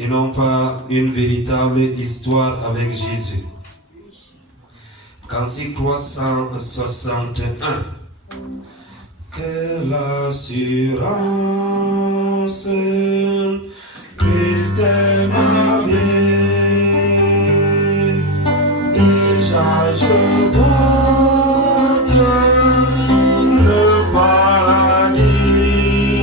et non pas une véritable histoire avec Jésus. Cantique 361. Quelle assurance, Christ est ma vie, déjà je goûte le paradis, le Seigneur fait de moi son enfant.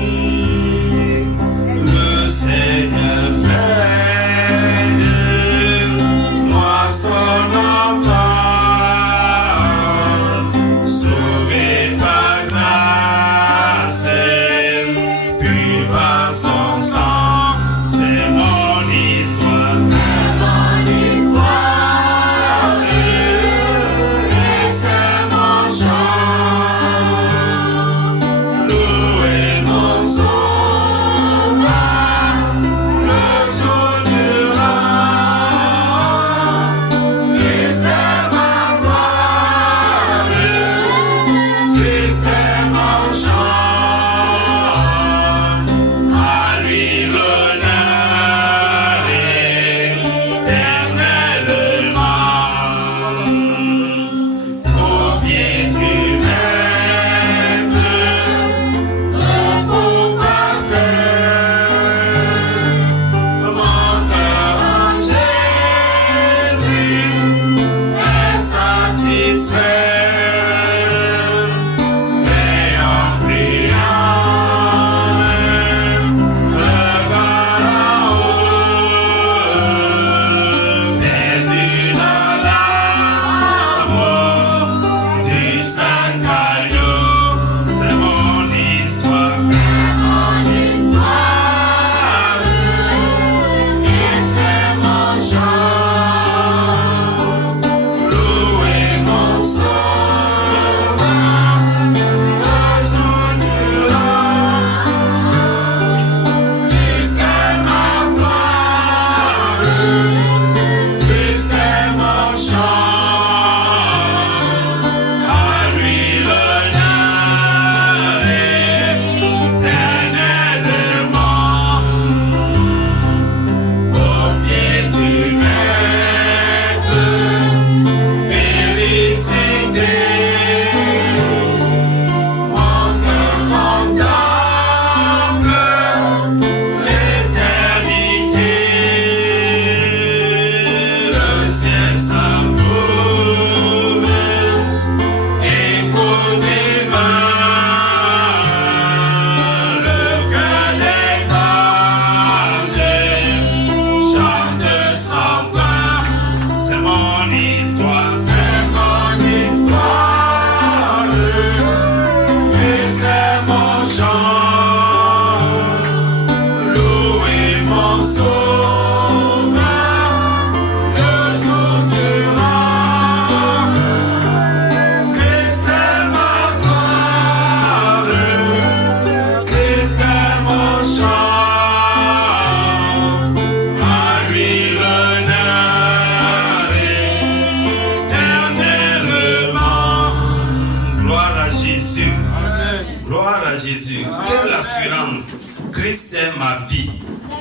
Christ est ma vie.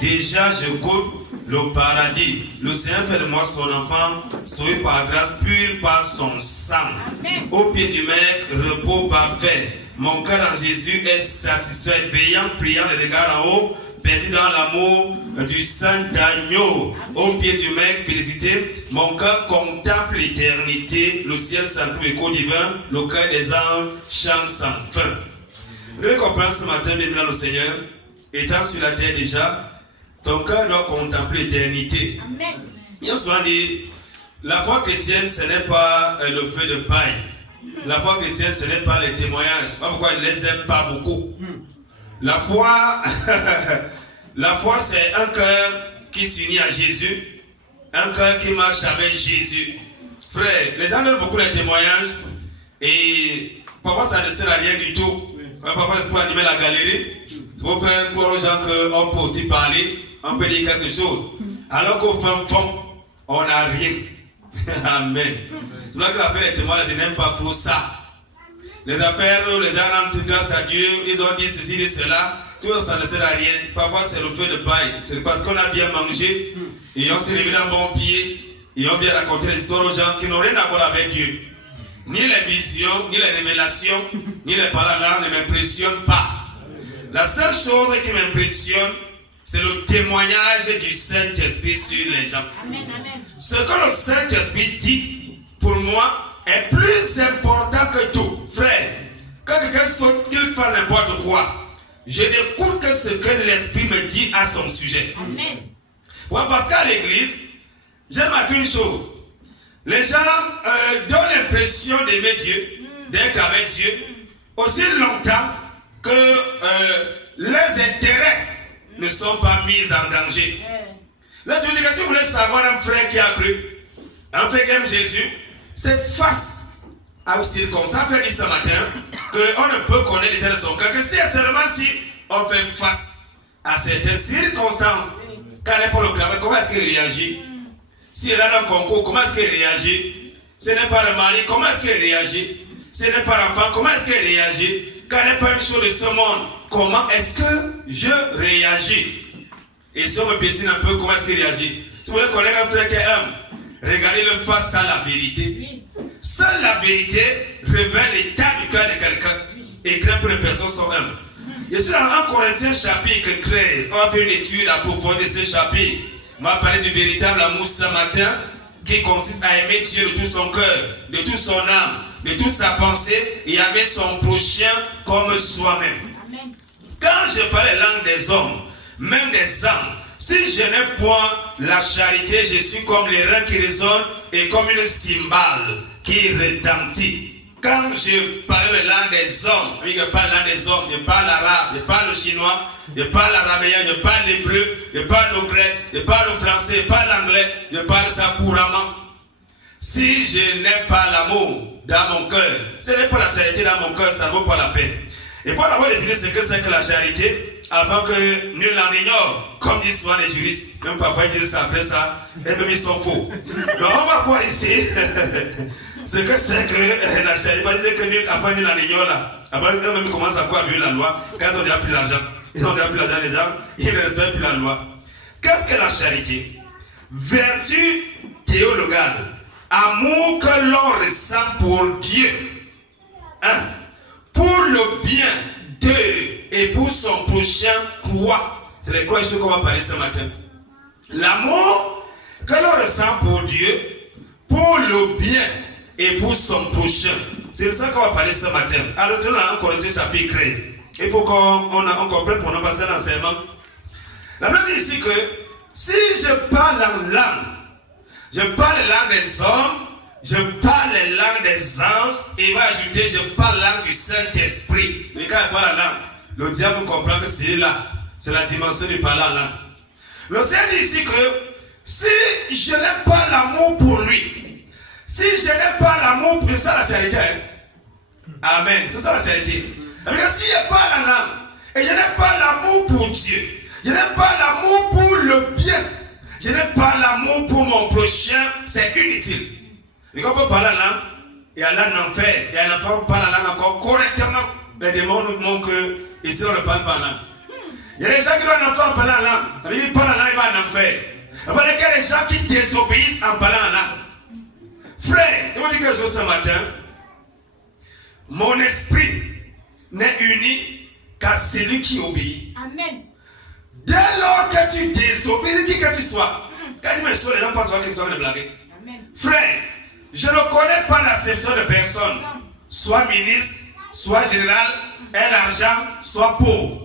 Déjà je goûte le paradis. Le Seigneur fait de moi son enfant, sauvé par grâce, pur par son sang. Au pied du Maître, repos parfait. Mon cœur en Jésus est satisfait, veillant, priant, les regards en haut, perdu dans l'amour du Saint Agneau. Au pied du Maître, félicité. Mon cœur contemple l'éternité, le ciel sans tout écho divin, le cœur des anges chante sans fin. Vous devez comprendre ce matin, bien le Seigneur, étant sur la terre déjà, ton cœur doit contempler l'éternité. Ils ont souvent dit, la foi chrétienne, ce n'est pas le feu de paille. La foi chrétienne, ce n'est pas les témoignages. Pourquoi ils ne les aiment pas beaucoup. La foi, c'est un cœur qui s'unit à Jésus, un cœur qui marche avec Jésus. Frère, les gens donnent beaucoup les témoignages et parfois ça ne sert à rien du tout. Parfois c'est pour animer la galerie, c'est pour faire croire aux gens qu'on peut aussi parler, on peut dire quelque chose. Alors qu'au fond, on n'a rien. Amen. C'est vrai que l'affaire des témoignages, je n'aime pas pour ça. Les affaires, les gens rendent grâce à Dieu, ils ont dit ceci et cela. tout ça ne sert à rien. Parfois c'est le feu de paille. C'est parce qu'on a bien mangé et on s'est levé d'un bon pied et on vient raconter des histoires aux gens qui n'ont rien à voir avec Dieu. Ni les visions, ni les révélations, ni les paroles ne m'impressionnent pas. La seule chose qui m'impressionne, c'est le témoignage du Saint-Esprit sur les gens. Amen, amen. Ce que le Saint-Esprit dit, pour moi, est plus important que tout. Frère, quand quelqu'un saute, qu'il fasse n'importe quoi, je n'écoute que ce que l'Esprit me dit à son sujet. Amen. Ouais, parce qu'à l'église, j'ai remarqué une chose. Les gens donnent l'impression d'aimer Dieu, d'être avec Dieu, aussi longtemps que leurs intérêts ne sont pas mis en danger. Là, tu me dis que si vous voulez savoir un frère qui a cru, un frère qui aime Jésus, c'est face à circonstances. Frère dit ce matin qu'on ne peut connaître l'état de son cœur que si seulement si on fait face à certaines circonstances. Quand il est pour le travail, comment est-ce qu'il réagit? S'il est dans un concours, comment est-ce qu'il réagit? Ce n'est pas le mari, comment est-ce qu'il réagit? Ce n'est pas l'enfant, comment est-ce qu'il réagit? Quand il n'est pas une chose de ce monde, comment est-ce que je réagis? Et si on me piétine un peu, comment est-ce qu'il réagit? Si vous voulez connaître un frère qui est humble, regardez-le face à la vérité. Seule la vérité révèle l'état du cœur de quelqu'un. Et grand peu de personnes sont humbles. Je suis dans 1 Corinthiens chapitre 13. On va faire une étude approfondie de ce chapitre. On va parler du véritable amour ce matin, qui consiste à aimer Dieu de tout son cœur, de toute son âme, de toute sa pensée, et aimer son prochain comme soi-même. Amen. Quand je parle la langue des hommes, même des âmes, si je n'ai point la charité, je suis comme les reins qui résonnent et comme une cymbale qui retentit. Quand je parle la langue des hommes, je parle la langue des hommes, je parle l'arabe, je parle le chinois, je parle l'araméen, je parle l'hébreu, je parle le grec, je parle le français, je parle l'anglais, je parle ça couramment. Si je n'ai pas l'amour dans mon cœur, ce n'est pas la charité dans mon cœur, ça ne vaut pas la peine. Il faut d'abord définir ce que c'est que la charité avant que nul n'en ignore, comme disent souvent les juristes. Même parfois ils disent ça après ça, et même ils sont faux. Donc on va voir ici ce que c'est que la charité. Pas dire que nul, après nul n'en ignore là. Après même ils commencent à quoi vivre la loi, quand ils ont déjà pris l'argent. Ils ont déjà pris l'argent des gens, ils ne respectent plus la loi. Qu'est-ce que la charité? Vertu théologale. Amour que l'on ressent pour Dieu. Hein? Pour le bien d'eux et pour son prochain quoi? C'est les quoi qu'on va parler ce matin. L'amour que l'on ressent pour Dieu, pour le bien et pour son prochain. C'est de ça qu'on va parler ce matin. Alors, nous avons 1 Corinthiens chapitre 13. Il faut qu'on comprenne pour nous passer l'enseignement. La Bible dit ici que si je parle en langue, je parle la langue des hommes, je parle la langue des anges, et il va ajouter, je parle la langue du Saint-Esprit. Mais quand il parle la langue, le diable comprend que c'est là. C'est la dimension du parler en langue. Le Seigneur dit ici que si je n'ai pas l'amour pour lui, si je n'ai pas l'amour pour... C'est ça la charité. Hein? Amen. C'est ça la charité. Parce que si je n'ai pas la langue, et je n'ai pas l'amour pour Dieu, je n'ai pas l'amour pour le bien, je n'ai pas l'amour pour mon prochain, c'est inutile. Et quand on peut parler la langue, et Allah en fait, et Allah parle la langue encore correctement, les démons nous montrent que ici on ne parle pas la langue. Il y a des gens qui doivent en parler la langue, ils parlent la langue, ils vont en faire. Après, il y a des gens qui désobéissent en parlant la langue. Frère, je vous dis quelque chose ce matin. Mon esprit n'est uni qu'à celui qui obéit. Amen. Dès lors que tu désobéis, qui que tu sois, quand tu me sois, les gens pensent qu'ils sont des blagues. Frère, je ne connais pas l'acception de personne, soit ministre, soit général, un argent, soit pauvre.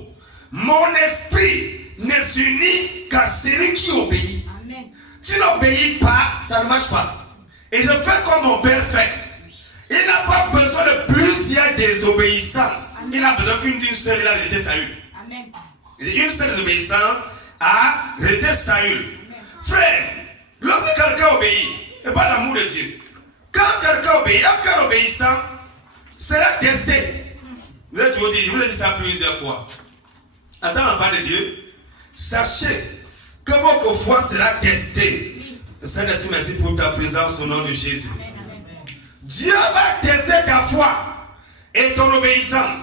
Mon esprit ne s'unit qu'à celui qui obéit. Amen. Tu n'obéis pas, ça ne marche pas. Et je fais comme mon père fait. Il n'a pas besoin de plusieurs désobéissances. Amen. Il n'a besoin qu'une seule, il a rejeté Saül. Amen. Une seule désobéissance a rejeté Saül. Frère, lorsque quelqu'un obéit, il n'y a pas l'amour de Dieu. Quand quelqu'un obéit, un cœur obéissant sera testé. Vous avez toujours dit, je vous ai dit ça plusieurs fois. En tant qu'enfant de Dieu, sachez que votre foi sera testée. Saint-Esprit, merci pour ta présence au nom de Jésus. Dieu va tester ta foi et ton obéissance.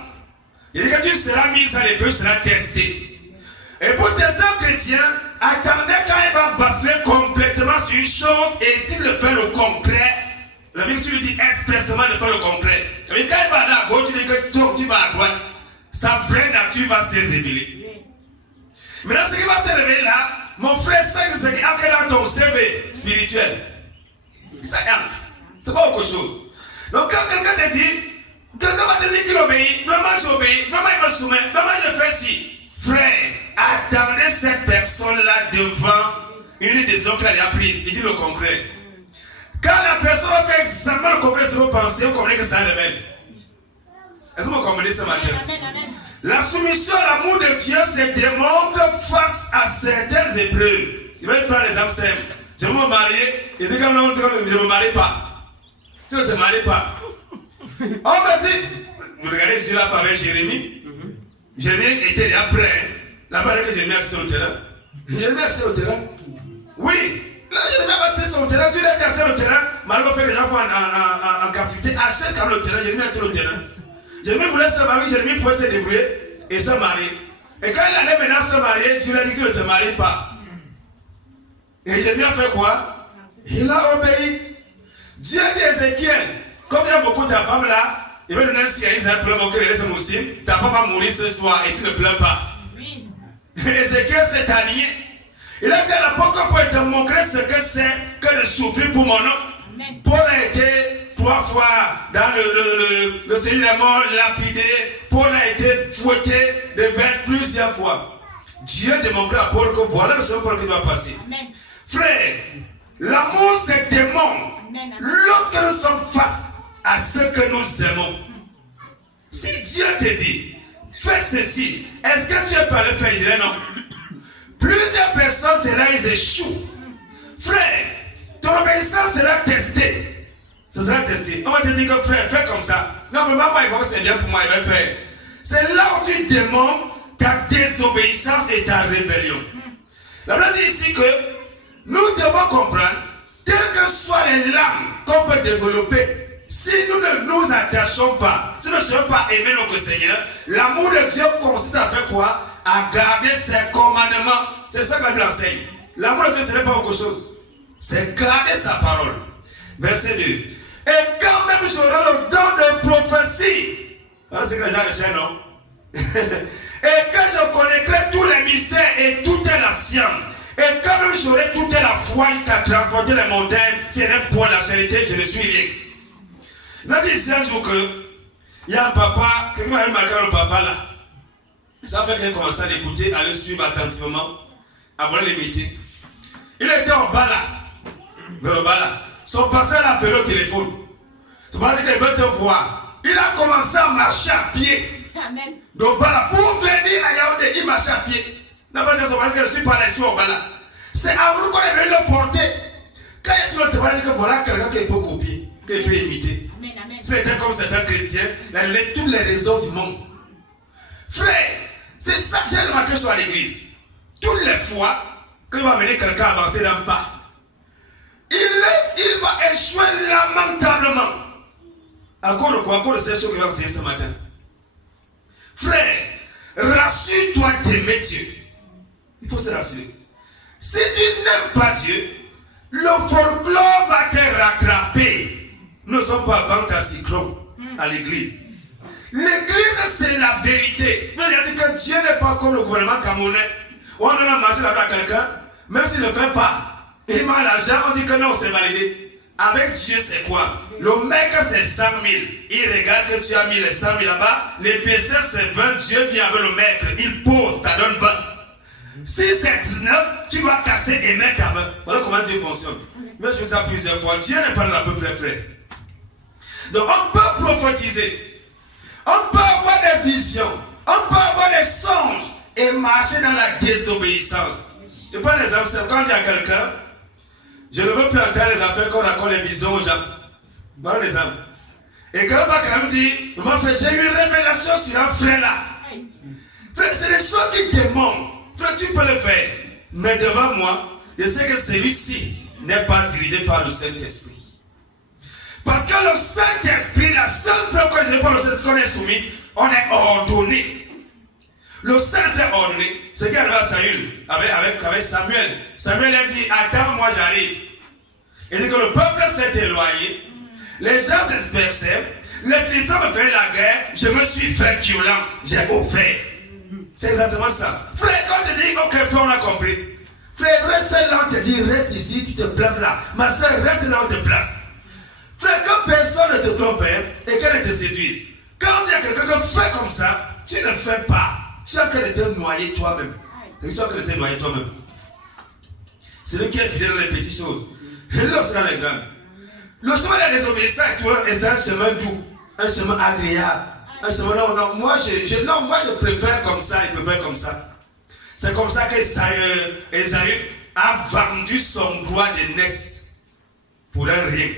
Il dit que tu seras mis à l'épreuve, tu seras testé. Et pour tester un chrétien, attendez quand il va basculer complètement sur une chose et il le fait le concret. Ça veut dire que tu lui dis expressément de faire le concret. Ça veut dire quand il va là à gauche, tu dis que tu vas à droite. Sa vraie nature va se révéler. Maintenant, ce qui va se révéler là, mon frère, c'est ce qui est dans ton CV spirituel. Ça entre. C'est pas autre chose. Donc quand quelqu'un te dit, quelqu'un va te dire qu'il obéit, vraiment j'obéis, vraiment il me soumet, vraiment je fais ci. Frère, attendez cette personne-là devant une décision qu'elle a prise. Il dit le concret. Quand la personne va faire exactement le concret, c'est vos pensées, vous comprenez que ça révèle. Est-ce que vous comprenez ce matin? La soumission à l'amour de Dieu se démontre face à certaines épreuves. Il va prendre l'exemple simple. Je vais me marier, et c'est comme non, je ne me marie pas. Tu ne te maries pas. On me dit, vous regardez, je suis là avec Jérémie. Jérémie était déjà prêt. Là-bas, que Jérémie a acheté au terrain. Jérémie a acheté au terrain. Oui. Là, Jérémie a acheté son terrain. Tu l'as acheté au terrain. Malgré que les gens vont en captivité, achète quand même le terrain. Jérémie a acheté au terrain. Jérémie voulait se marier, Jérémie pouvait se débrouiller et se marier. Et quand il allait maintenant se marier, tu lui as dit que tu ne te maries pas. Et Jérémie a fait quoi? Il a obéi. Dieu dit à Ézéchiel, comme il y a beaucoup de ta femme là, il va donner un signe à Israël pour mon cœur et les aussi. Ta femme va mourir ce soir et tu ne pleures pas. Oui. Ézéchiel s'est aligné. Il a dit à l'apôtre pour te montrer ce que c'est que de souffrir pour mon nom. Amen. Paul a été 3 fois dans le Seigneur des morts lapidé. Paul a été fouetté de bêtes plusieurs fois. Dieu démontra à Paul que voilà le chemin par lequel il va passer. Amen. Frère, l'amour se démontre lorsque nous sommes face à ce que nous aimons. Si Dieu te dit, fais ceci, est-ce que tu es pas le faire? Il dirait non. Plusieurs personnes, c'est là ils échouent. Frère, ton obéissance sera testée. Ça sera testé. On va te dire que frère, fais comme ça. Non, mais maman, il va c'est bien pour moi, il va faire. C'est là où tu démontres ta désobéissance et ta rébellion. La Bible dit ici que nous devons comprendre, quelles que soient les larmes qu'on peut développer, si nous ne nous attachons pas, si nous ne cherchons pas à aimer notre Seigneur, l'amour de Dieu consiste à faire quoi? À garder ses commandements. C'est ça que la Bible enseigne. L'amour de Dieu, ce n'est pas autre chose. C'est garder sa parole. Verset 2. Et quand même j'aurai le don de prophétie. Alors c'est que les gens recherchent, non? Et que je connaîtrai tous les mystères et toute la science. Et quand même j'aurai toute la foi jusqu'à transporter les montagnes, si elle est pour la charité, je ne suis rien. Il a dit ici un jour que il y a un papa, quelqu'un m'avait marqué le papa là. Ça fait qu'il a commencé à l'écouter, à le suivre attentivement, à voir les métiers. Il était en bas là, vers le bas là. Son pasteur l'a appelé au téléphone. C'est pour ça qu'il veut te voir. Il a commencé à marcher à pied. Amen. Donc bas là, pour venir à Yaoundé, il marchait à pied. Non, pas ça, que je suis pas là, je suis au bas là. C'est à vous qu'on est venu le porter. Quand il est sur le témoignage, que voilà quelqu'un qui peut copier, qui peut imiter. Si c'était comme certains chrétiens, il a donné toutes les raisons du monde. Frère, c'est ça que j'ai remarqué sur l'église. Toutes les fois qu'il va amener quelqu'un avancer d'un pas, il va échouer lamentablement. À cause de quoi? À cause de ces choses qu'il va enseigner ce matin. Frère, rassure-toi d'aimer Dieu. Il faut se rassurer. Si tu n'aimes pas Dieu, le folklore va te rattraper. Nous ne sommes pas vente à cyclone à l'église. L'église, c'est la vérité. Nous avons dit que Dieu n'est pas comme le gouvernement camerounais. On donne à manger à quelqu'un, même s'il ne fait pas, il met l'argent, on dit que non, c'est validé. Avec Dieu, c'est quoi? Le mec, c'est 100 000. Il regarde que tu as mis les 100 000 là-bas. L'épaisseur, c'est 20. Dieu vient avec le maître. Il pose, ça donne 20. Si c'est 19, tu vas casser et mettre à 20. Voilà comment Dieu fonctionne. Mais je fais ça plusieurs fois. Dieu n'est pas dans la peu près frère. Donc on peut prophétiser, on peut avoir des visions, on peut avoir des songes et marcher dans la désobéissance. Je prends l'exemple, quand il y a quelqu'un, je ne veux plus entendre les affaires qu'on raconte les visions aux gens. Voilà l'exemple. Et quelqu'un va quand même dire, mon frère, j'ai eu une révélation sur un frère là. Frère, c'est des choses qui démontrent. Frère, tu peux le faire. Mais devant moi, je sais que celui-ci n'est pas dirigé par le Saint-Esprit. Parce que le Saint-Esprit, la seule preuve qu'on n'est pas le Saint-Esprit qu'on est soumis, On est ordonné. Le sens est ordonné. Ce qui arrive à Saül avec Samuel. Samuel a dit, attends, moi j'arrive. Il dit que le peuple s'est éloigné. Les gens s'esperçaient. Les Philistins me faisaient la guerre. Je me suis fait violence. J'ai offert. C'est exactement ça. Frère, quand tu dis, ok, frère, on a compris. Frère, reste là, on te dit, reste ici, tu te places là. Ma soeur, reste là, on te place. Frère, quand personne ne te trompe et qu'elle ne te séduise, quand il y a quelqu'un qui fait comme ça, tu ne fais pas. Tu as qu'à te noyer toi-même. Tu as qu'à te noyer toi-même. C'est lui qui est fidèle dans les petites choses. Et lorsque dans les grandes. Le chemin de la désobéissance, c'est un chemin doux, un chemin agréable. Un chemin, moi je préfère comme ça, il préfère comme ça. C'est comme ça qu'Ésaü a vendu son droit d'aînesse pour un rien.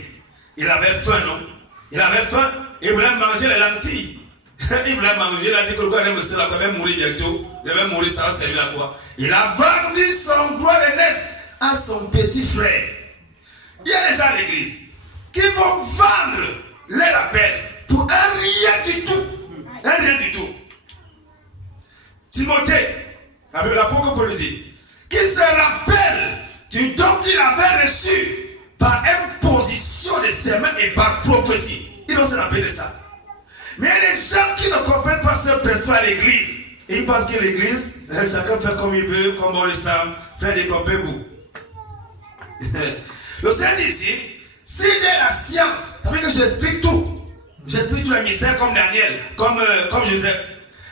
Il avait faim, non? Il avait faim, il voulait manger les lentilles. Il voulait manger, il a dit que le gars va mourir bientôt. Il va mourir, ça va servir à quoi? Il a vendu son droit d'aînesse à son petit frère. Il y a des gens à l'église qui vont vendre leur appel pour un rien du tout. Un rien du tout. Timothée, avec l'apôtre Paul dit, qu'il se rappelle du don qu'il avait reçu par imposition de ses mains et par prophétie. Il doit se rappeler de ça. Mais il y a des gens qui ne comprennent pas ce principe à l'église. Et ils pensent que l'église, chacun fait comme il veut, comme on le sait, fait des copains-vous. Le Seigneur dit ici, si j'ai la science, ça veut dire que j'explique tout. J'explique tous les mystères comme Daniel, comme Joseph.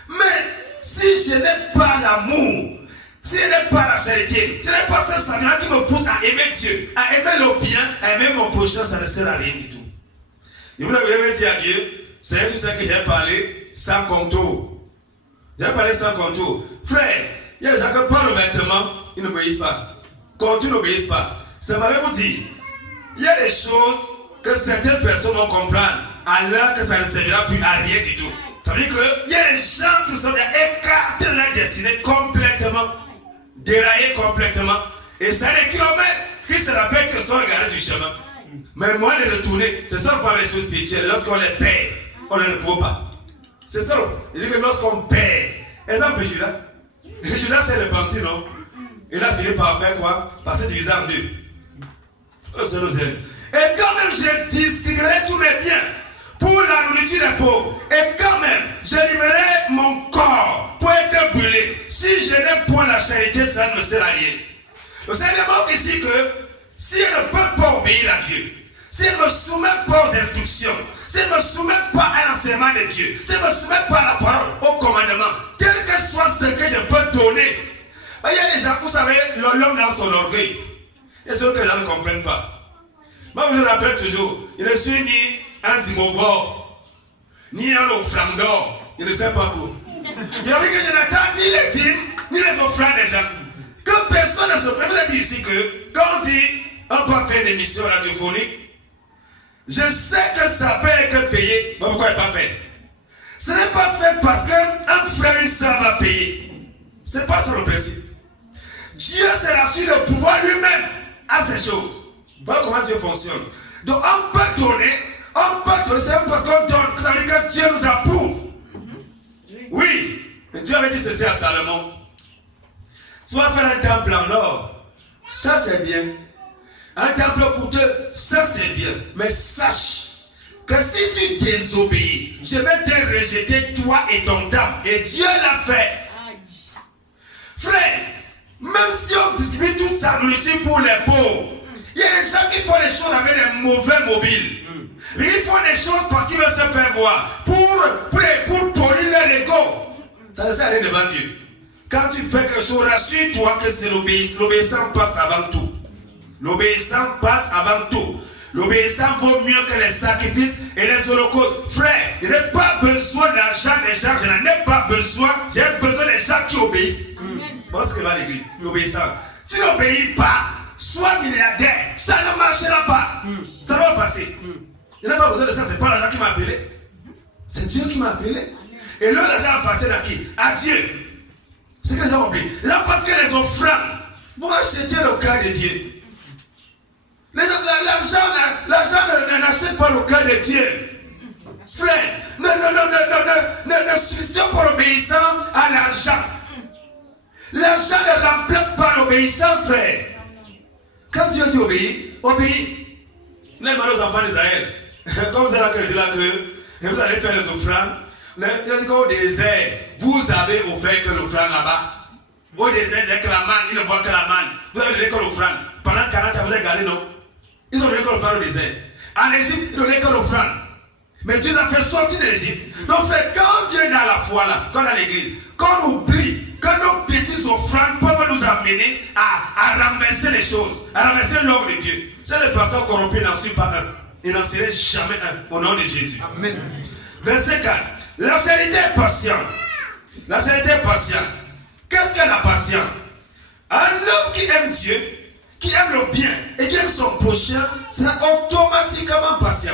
Mais si je n'ai pas l'amour, si je n'ai pas la charité, je n'ai pas ce sentiment qui me pousse à aimer Dieu, à aimer le bien, à aimer mon prochain, ça ne sert à rien du tout. Et vous l'avez dit à Dieu, c'est tout ça que j'ai parlé sans contour. J'ai parlé sans contour. Frère, il y a des gens qui parlent ouvertement, ils n'obéissent pas. Quand ils n'obéissent pas, ça va vous dire, il y a des choses que certaines personnes vont comprendre, alors que ça ne servira plus à rien du tout. Ça veut dire qu'il y a des gens qui sont écartés de leur destinée complètement, déraillés complètement, et c'est des kilomètres qui se rappellent qu'ils sont égarés du chemin. Mais moi, les retourner, c'est ça qu'on parle des choses spirituelles. Lorsqu'on les perd, on ne les retrouve pas. C'est ça. Il dit que lorsqu'on perd, exemple Judas. Judas s'est repenti, non? Il a fini par faire quoi? Par se diviser en deux. Le Seigneur nous aime. Et quand même, je discriminerai tous mes biens pour la nourriture des pauvres. Et quand même, je livrerai mon corps pour être brûlé. Si je n'ai point la charité, ça ne me sert à rien. Le Seigneur montre ici que si je ne peux pas obéir à Dieu, si je ne me soumets pas aux instructions, si je ne me soumets pas à l'enseignement de Dieu, si je ne me soumets pas à la parole, au commandement, quel que soit ce que je peux donner. Il y a des gens, vous savez, l'homme dans son orgueil. Et c'est ce que les gens ne comprennent pas. Moi, je me rappelle toujours, il ne suis ni un dimovore, ni un offrande d'or, je ne sais pas quoi. Il a dit que je n'attends ni les dîmes, ni les offrandes des gens. Que personne ne se prenne. Vous avez dit ici que, quand on dit, on peut faire une émission radiophonique, je sais que ça peut être payé. Mais pourquoi il n'est pas fait? Ce n'est pas fait parce qu'un frère, une soeur va payer. Ce n'est pas ça le principe. Dieu s'est rassuré de pouvoir lui-même à ces choses. Voilà comment Dieu fonctionne. Donc on peut donner, c'est parce qu'on donne. Ça veut dire que Dieu nous approuve. Oui, et Dieu avait dit ceci à Salomon. Tu vas faire un temple en or, ça c'est bien. Un temple coûteux, ça c'est bien. Mais sache que si tu désobéis, je vais te rejeter toi et ton temple. Et Dieu l'a fait. Frère, même si on distribue toute sa nourriture pour les pauvres, il y a des gens qui font des choses avec des mauvais mobiles. Ils font des choses parce qu'ils veulent se faire voir. Pour polir leur ego. Ça ne sert à rien devant Dieu. Quand tu fais quelque chose, rassure-toi que c'est l'obéissance. L'obéissance passe avant tout. L'obéissance passe avant tout. L'obéissance vaut mieux que les sacrifices et les holocaustes. Frère, je n'ai pas besoin d'argent des gens. Je n'en ai pas besoin. J'ai besoin des gens qui obéissent. Voilà ce que va l'église. L'obéissance. Si tu n'obéis pas, sois milliardaire. Ça ne marchera pas. Ça va passer. Je n'ai pas besoin de ça. Ce n'est pas l'argent qui m'a appelé. C'est Dieu qui m'a appelé. Et là, l'argent appartient à qui? À Dieu. C'est que les gens ont oublié. Là, parce que les offrandes vont acheter le cœur de Dieu. L'argent n'achète pas le cœur de Dieu. Frère, ne substituons pas l'obéissance à l'argent. L'argent ne remplace pas l'obéissance, frère. Quand Dieu dit obéis. Vous allez demander aux enfants d'Israël, comme vous allez dire là que vous allez faire les offrandes, il dit qu'au désert, vous avez offert que l'offrande là-bas. Au désert, c'est que la manne, ils ne voient que la manne. Vous avez donné que l'offrande. Pendant 40 ans, vous avez gardé, non? Ils ont donné que l'offrande au désert. En Égypte, ils donnaient que l'offrande. Mais Dieu nous a fait sortir de l'Égypte. Donc, frère, quand Dieu est dans la foi là, quand on est dans l'église, quand on oublie que nos petites offrandes peuvent nous amener à renverser les choses, à renverser l'ordre de Dieu. C'est le pasteur corrompu n'en suit pas un. Il n'en serait jamais un au nom de Jésus. Amen. Verset 4. La charité est patiente. La charité est patiente. Qu'est-ce qu'est la patience? Un homme qui aime Dieu, qui aime le bien et qui aime son prochain, sera automatiquement patient.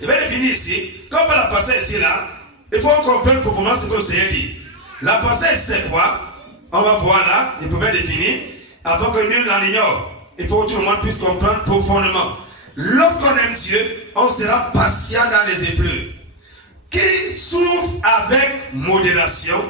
Il va définir ici, comme la patience ici là, il faut comprendre profondément ce que le Seigneur dit. La patience c'est quoi? On va voir là, il peut bien définir, avant que nul n'en ignore. Il faut que tout le monde puisse comprendre profondément. Lorsqu'on aime Dieu, on sera patient dans les épreuves. Qui souffre avec modération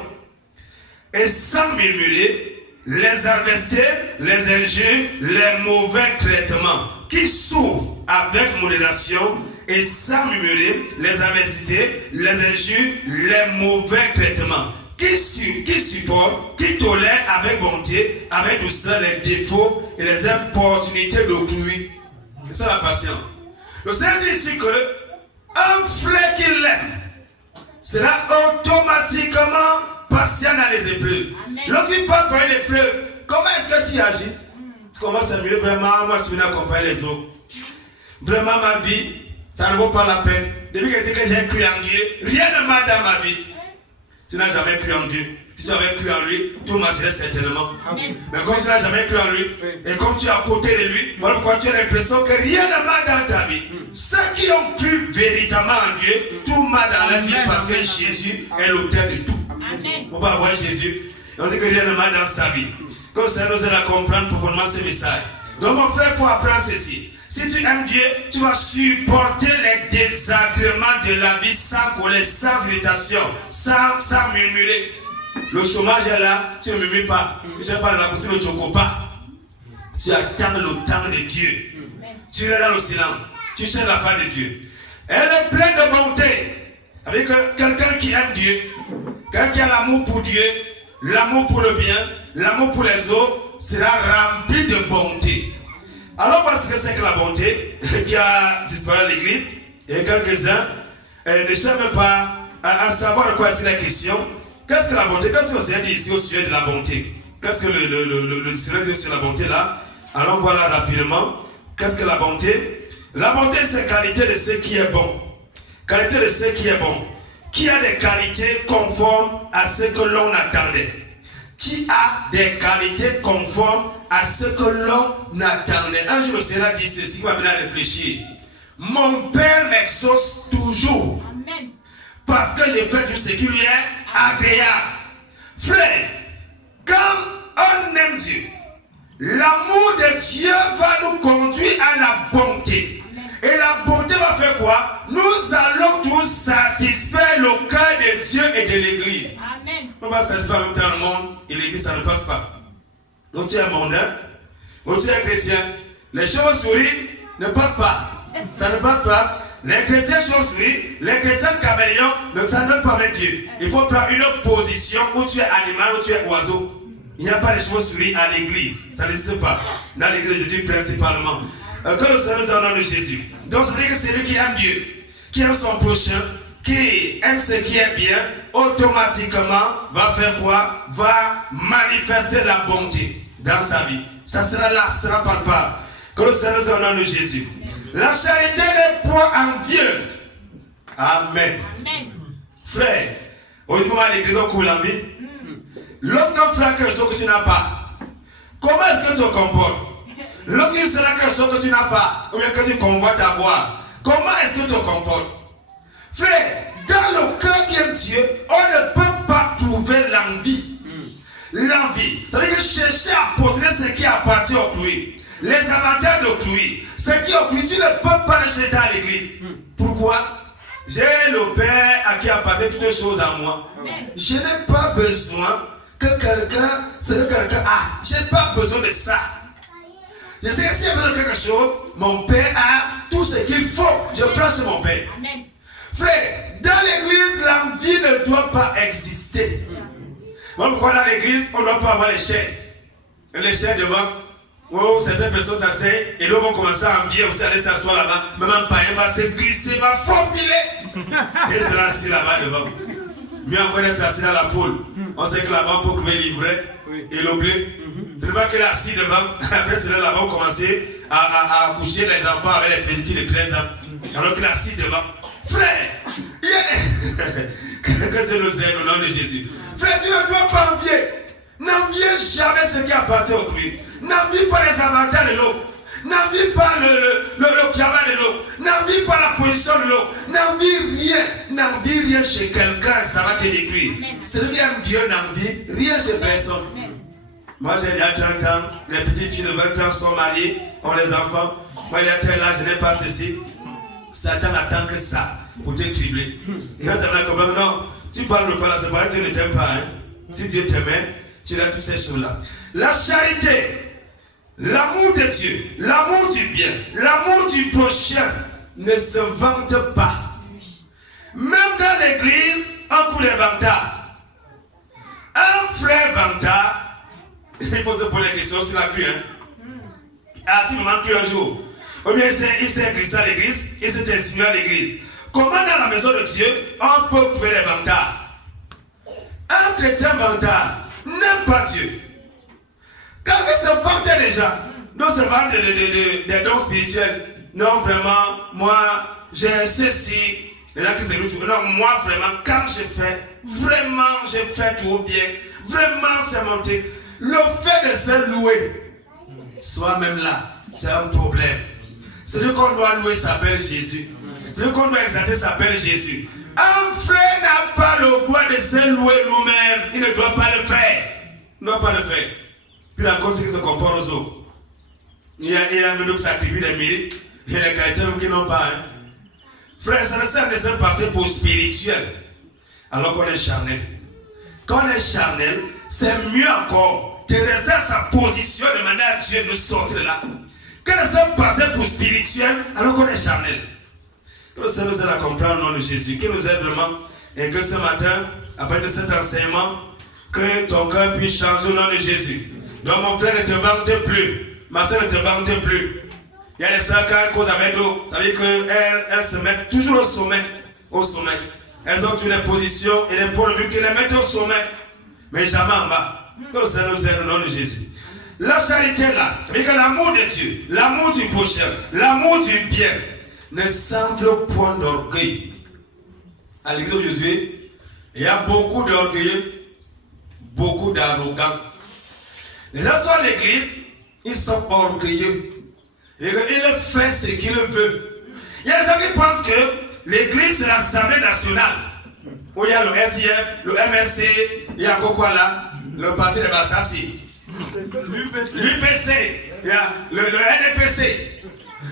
et sans murmurer les adversités, les injures, les mauvais traitements. Qui souffre avec modération et sans murmurer les adversités, les injures, les mauvais traitements. Qui supporte, qui tolère avec bonté, avec douceur les défauts et les opportunités d'autrui. C'est ça la patience. Le Seigneur dit ici que un frère qui l'aime sera automatiquement patient dans les épreuves. Lorsqu'il passe par une épreuve, comment est-ce que tu agis? Tu commences à mieux, vraiment, moi je suis venu accompagner les autres. Vraiment ma vie, ça ne vaut pas la peine. Depuis que j'ai cru en Dieu, rien ne m'a dans ma vie. Tu n'as jamais cru en Dieu. Si tu avais cru en lui, tout marcherait certainement. Amen. Mais comme tu n'as jamais cru en lui, et comme tu es à côté de lui, voilà pourquoi tu as l'impression que rien ne marche dans ta vie. Ceux qui ont cru véritablement en Dieu, tout marche dans leur vie parce que Jésus est l'auteur de tout. Amen. On va voir Jésus, et on dit que rien ne marche dans sa vie. Comme ça, nous allons comprendre profondément ce message. Donc mon frère, il faut apprendre ceci. Si tu aimes Dieu, tu vas supporter les désagréments de la vie sans colère, sans irritation, sans murmurer. Le chômage est là, tu ne murmures pas. Tu ne sais pas de la couture, tu ne choques pas. Tu attends le temps de Dieu. Tu es dans le silence. Tu cherches la part de Dieu. Elle est pleine de bonté. Avec quelqu'un qui aime Dieu, quelqu'un qui a l'amour pour Dieu, l'amour pour le bien, l'amour pour les autres, sera rempli de bonté. Alors, parce que c'est que la bonté qui a disparu à l'église, et quelques-uns ne cherchent pas à savoir de quoi c'est la question. Qu'est-ce que la bonté? Qu'est-ce que le Seigneur dit ici au sujet de la bonté? Qu'est-ce que le Seigneur dit sur la bonté là? Allons voir là rapidement. Qu'est-ce que la bonté? La bonté, c'est qualité de ce qui est bon. Qualité de ce qui est bon. Qui a des qualités conformes à ce que l'on attendait. Qui a des qualités conformes à ce que l'on attendait. Un jour, le Seigneur dit ceci, il va venir réfléchir. Mon Père m'exauce toujours. Amen. Parce que j'ai fait tout ce qui lui est agréable. Frère, quand on aime Dieu, l'amour de Dieu va nous conduire à la bonté. Amen. Et la bonté va faire quoi? Nous allons tous satisfaire le cœur de Dieu et de l'Église. Amen. On va satisfaire en même temps le monde et l'Église, ça ne passe pas. Donc tu es mondain, donc tu es chrétien. Les chauves-souris ne passent pas. Ça ne passe pas. Les chrétiens chauves-souris, les chrétiens caméléons ne s'entendent pas avec Dieu. Il faut prendre une position où tu es animal, où tu es oiseau. Il n'y a pas de chauves-souris à l'église. Ça n'existe pas. Dans l'église de Jésus principalement. Que le Seigneur nous en nom de Jésus. Donc ça veut dire que celui qui aime Dieu, qui aime son prochain, qui aime ce qui est bien, automatiquement va faire quoi? Va manifester la bonté dans sa vie. Ça sera là, ça sera palpable. Que le Seigneur nous en nom de Jésus. La charité n'est point envieuse. Amen. Amen. Frère, au moment à l'église, on coule la vie. Lorsqu'un frère a quelque chose que tu n'as pas, comment est-ce que tu te comportes? Lorsqu'il sera quelque chose que tu n'as pas, ou bien que tu convoites avoir, comment est-ce que tu te comportes? Frère, dans le cœur qui aime Dieu, on ne peut pas trouver l'envie. L'envie, ça veut dire chercher à posséder ce qui appartient à autrui. Les avatars d'autrui, ce qui est autrui, tu ne peux pas le chercher à l'église. Pourquoi? J'ai le Père à qui a passé toutes les choses à moi. Je n'ai pas besoin que quelqu'un, je n'ai pas besoin de ça. Je sais que si j'ai besoin de quelque chose, mon Père a tout ce qu'il faut. Je prends chez mon Père. Amen. Frère, dans l'église, l'envie ne doit pas exister. Voilà pourquoi dans l'église, on ne doit pas avoir les chaises. Les chaises devant, où certaines personnes s'asseyent, et là, vont commencer à envier aussi aller s'asseoir là-bas. Même un païen va se glisser, va faufiler. Et sera assis là-bas devant. Mieux encore, il s'assit dans la foule. On sait que là-bas, on peut trouver l'ivraie et l'oblé. Je ne vois qu'il est assis devant. Après, c'est là-bas, on commence à coucher les enfants avec les petits de 13 ans. Alors qu'il est assis devant. Frère, que Dieu nous aide au nom de Jésus. Frère, tu ne dois pas envier. N'enviez jamais ce qui appartient au autrui. N'envie pas les avatars de l'autre. N'envie pas le travail de l'autre. N'envie pas la position de l'autre. N'envie rien. N'envie rien chez quelqu'un, ça va te détruire. Celui qui aime Dieu n'envie rien chez personne. Moi j'ai déjà 30 ans, les petites filles de 20 ans sont mariées, ont les enfants. Moi il y a tel âge, je n'ai pas ceci. Satan attend que ça pour te cribler. Et quand tu as compris, non, tu parles de quoi là, c'est pas que Dieu ne t'aime pas. Hein? Si Dieu t'aimait, tu as toutes ces choses-là. La charité, l'amour de Dieu, l'amour du bien, l'amour du prochain ne se vante pas. Même dans l'église, on pourrait vanter. Un frère vantard, il faut se poser la question s'il a pu. A-t-il vraiment pu un jour? Ou bien il s'est glissé à l'église, il s'est insinué à l'église. Comment dans la maison de Dieu, on peut trouver les vantards? Un chrétien vantard n'aime pas Dieu. Quand il se vante les gens, non seulement des dons spirituels, non vraiment, moi j'ai ceci, les gens qui se louent, non, moi vraiment, quand je fais tout bien, vraiment c'est monté. Le fait de se louer, soi-même là, c'est un problème. Celui qu'on doit louer s'appelle Jésus. Celui qu'on doit exalter s'appelle Jésus. Un frère n'a pas le droit de se louer nous-mêmes. Il ne doit pas le faire. Il ne doit pas le faire. Puis encore ce qui se compare aux autres. Il y a un qui s'attribue des mérites. Il y a des chrétiens qui n'ont pas. Hein. Frère, ça ne sert de se passer pour spirituel. Alors qu'on est charnel. Quand on est charnel, c'est mieux encore de rester à sa position de manière à Dieu nous sortir de là. Que de se passer pour spirituel alors qu'on est charnel. Que le Seigneur nous aide à comprendre le nom de Jésus. Qu'il nous aide vraiment. Et que ce matin, après de cet enseignement, que ton cœur puisse changer au nom de Jésus. Donc mon frère ne te vante plus. Ma soeur ne te vante plus. Il y a des sœurs qui causent avec nous. Ça veut dire qu'elles se mettent toujours au sommet. Au sommet. Elles ont toutes les positions et les points de vue qui les mettent au sommet. Mais jamais en bas. Que le Seigneur nous aide au nom de Jésus. La charité là, c'est que l'amour de Dieu, l'amour du prochain, l'amour du bien, ne semble point d'orgueil. À l'église aujourd'hui, il y a beaucoup d'orgueilleux, beaucoup d'arrogants. Les gens sont à l'église, ils sont orgueilleux. Et ils font ce qu'ils veulent. Il y a des gens qui pensent que l'église c'est l'Assemblée nationale. Où il y a le SIF, le MLC, il y a quoi là? Le parti de Bassassi. L'UPC, il y a le NPC.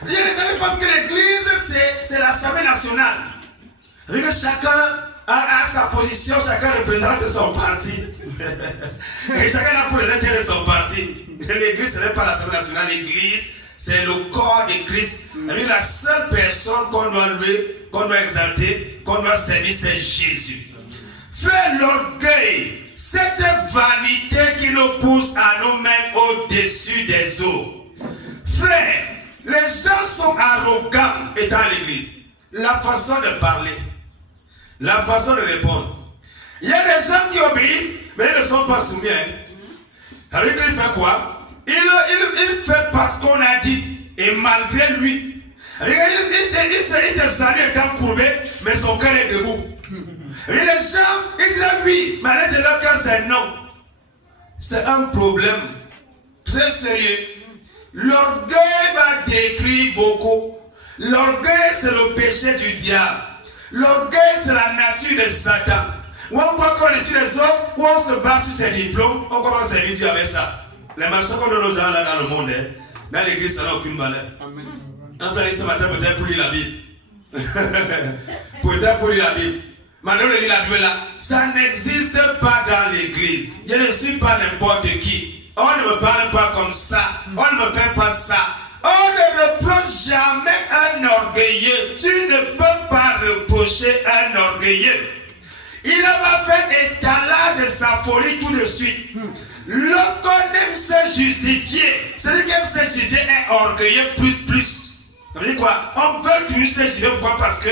Il y a des gens qui pensent que l'église c'est l'Assemblée nationale. Que chacun a sa position, chacun représente son parti. Et chacun a pour les intérêts de son parti. L'église ce n'est pas l'Assemblée nationale, l'église c'est le corps de Christ. La seule personne qu'on doit louer, qu'on doit exalter, qu'on doit servir, c'est Jésus. Frère, l'orgueil, cette vanité qui nous pousse à nous mettre au-dessus des autres. Frère, les gens sont arrogants étant à l'église. La façon de parler, la façon de répondre. Il y a des gens qui obéissent, mais ils ne sont pas soumis. Avec lui, il fait quoi? Il fait parce qu'on a dit, et malgré lui. Il te salue étant courbé, mais son cœur est debout. Et les gens, ils disent oui, mais à l'intérieur de leur cœur, c'est non. C'est un problème très sérieux. L'orgueil va détruire beaucoup. L'orgueil, c'est le péché du diable. L'orgueil, c'est la nature de Satan. Où on croit qu'on est sur les autres, où on se base sur ses diplômes, on commence à servir Dieu avec ça. Les marchands qu'on donne aux gens là dans le monde, dans l'église, ça n'a aucune valeur. Amen. Un frère ce matin peut-être pour lire la Bible. Peut-être pour lire la Bible. Maintenant, de lire la Bible là, ça n'existe pas dans l'église. Je ne suis pas n'importe qui. On ne me parle pas comme ça. On ne me fait pas ça. On ne reproche jamais un orgueilleux. Tu ne peux pas reprocher un orgueilleux. Il va faire étalage de sa folie tout de suite. Lorsqu'on aime se justifier, celui qui aime se justifier est orgueilleux plus. Ça veut dire quoi? On veut toujours se justifier. Pourquoi? Parce que,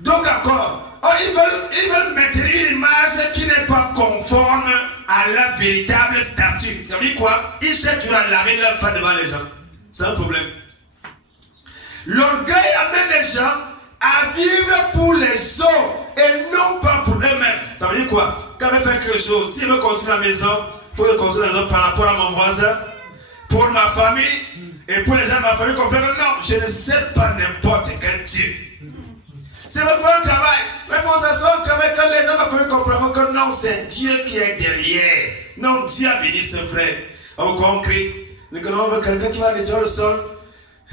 donc d'accord, ils veulent maintenir une image qui n'est pas conforme à la véritable statut. Ça veut dire quoi? Ils cherchent toujours à laver leur face devant les gens. C'est un problème. L'orgueil amène les gens à vivre pour les autres et non pas pour eux-mêmes. Ça veut dire quoi? Quand on fait quelque chose, s'il veut construire la maison, il faut construire la maison par rapport à mon voisin, pour ma famille, et pour les gens de ma famille comprennent que non, je ne sais pas n'importe quel Dieu. C'est votre bon travail. Mais bon, ça soit un travail quand les gens de ma famille comprennent que non, c'est Dieu qui est derrière. Non, Dieu a béni ce frère. On concret. On veut quelqu'un qui va nettoyer le sol.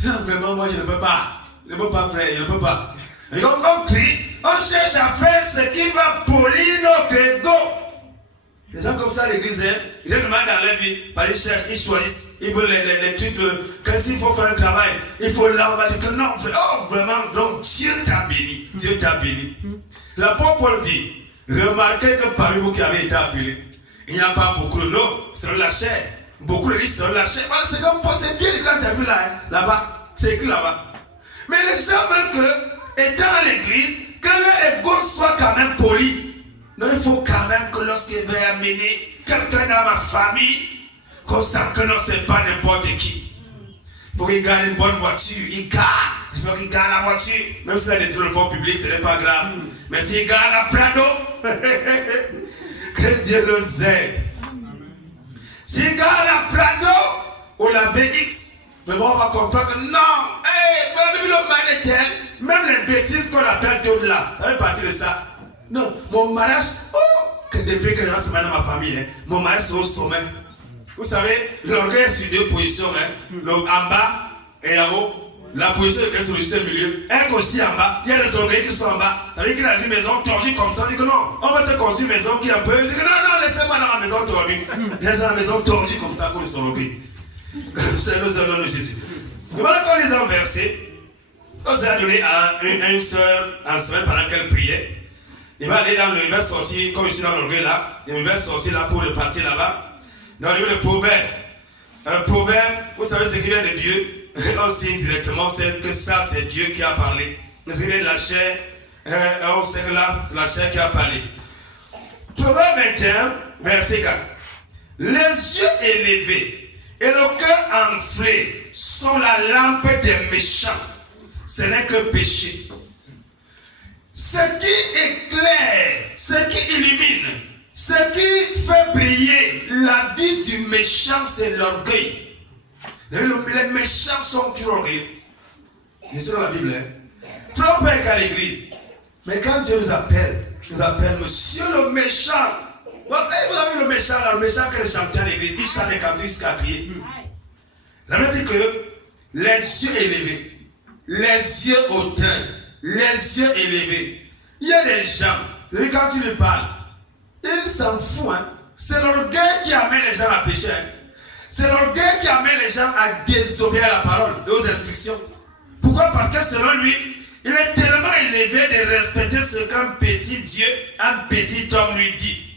Non, vraiment, moi, je ne peux pas. Je ne peux pas, frère, je ne peux pas. Et on crie, on cherche à faire ce qui va polir notre ego. Les gens comme ça à l'église, ils demandent dans leur vie, ils cherchent, ils choisissent, ils veulent les trucs que s'il faut faire un travail, il faut là, on va dire que non, oh vraiment, donc Dieu t'a béni, Dieu t'a béni. L'apôtre Paul dit, remarquez que parmi vous qui avez été appelés, il n'y a pas beaucoup de noms sur la chair, beaucoup de listes sur la chair. Voilà, c'est comme Paul, c'est bien écrit dans ta Bible là-bas, c'est écrit là-bas. Mais les gens veulent que, étant à l'église, que leur ego soit quand même poli. Non, il faut quand même que lorsqu'il veut amener quelqu'un dans ma famille, qu'on sache que non, c'est pas n'importe qui. Il faut qu'il garde une bonne voiture, il garde. Il faut qu'il garde la voiture. Même si il a détruit le fond public, ce n'est pas grave. Mais s'il garde la Prado, que Dieu nous aide. S'il garde la Prado ou la BX, vraiment on va comprendre que non, même les bêtises qu'on appelle d'autres là, ça fait partie de ça. Non, mon mariage, que depuis que les gens se mettent dans ma famille, mon mariage c'est au sommet. Vous savez, l'orgueil est sur deux positions, donc en bas et en haut. La position de Christ est juste au milieu. Elle aussi en bas, il y a les orgueils qui sont en bas. Ça veut dire qu'il a une maison tordue comme ça. Il dit que non, on va te construire une maison qui est un peu. Il dit que non, laissez-moi dans ma maison tordue. Laissez la maison tordue comme ça pour son orgueil. C'est le nom de Jésus. Et voilà qu'on les a versés. On s'est donné à une soeur en semaine pendant qu'elle priait. Il va aller dans le, il va sortir, comme je suis dans l'orgueil là, il va sortir là pour repartir là-bas. Dans le livre de Proverbes. Un proverbe, vous savez ce qui vient de Dieu. On sait directement que ça c'est Dieu qui a parlé. Ce qui vient de la chair, on sait que là c'est la chair qui a parlé. Proverbe 21, verset 4. Les yeux élevés et le cœur enflé sont la lampe des méchants. Ce n'est que péché. Ce qui éclaire, ce qui illumine, ce qui fait briller la vie du méchant, c'est l'orgueil. Les méchants sont toujours orgueilleux. C'est dans la Bible. Trop peur qu'à l'église. Mais quand Dieu nous appelle monsieur le méchant. Vous avez le méchant qui est chanté à l'église, il chante les cantiques jusqu'à crier. La Bible dit que les yeux élevés, les yeux hautains, les yeux élevés. Il y a des gens, quand tu lui parles, ils s'en foutent. C'est l'orgueil qui amène les gens à pécher. C'est l'orgueil qui amène les gens à désobéir à la parole et aux instructions. Pourquoi? Parce que selon lui, il est tellement élevé de respecter ce qu'un petit Dieu, un petit homme lui dit.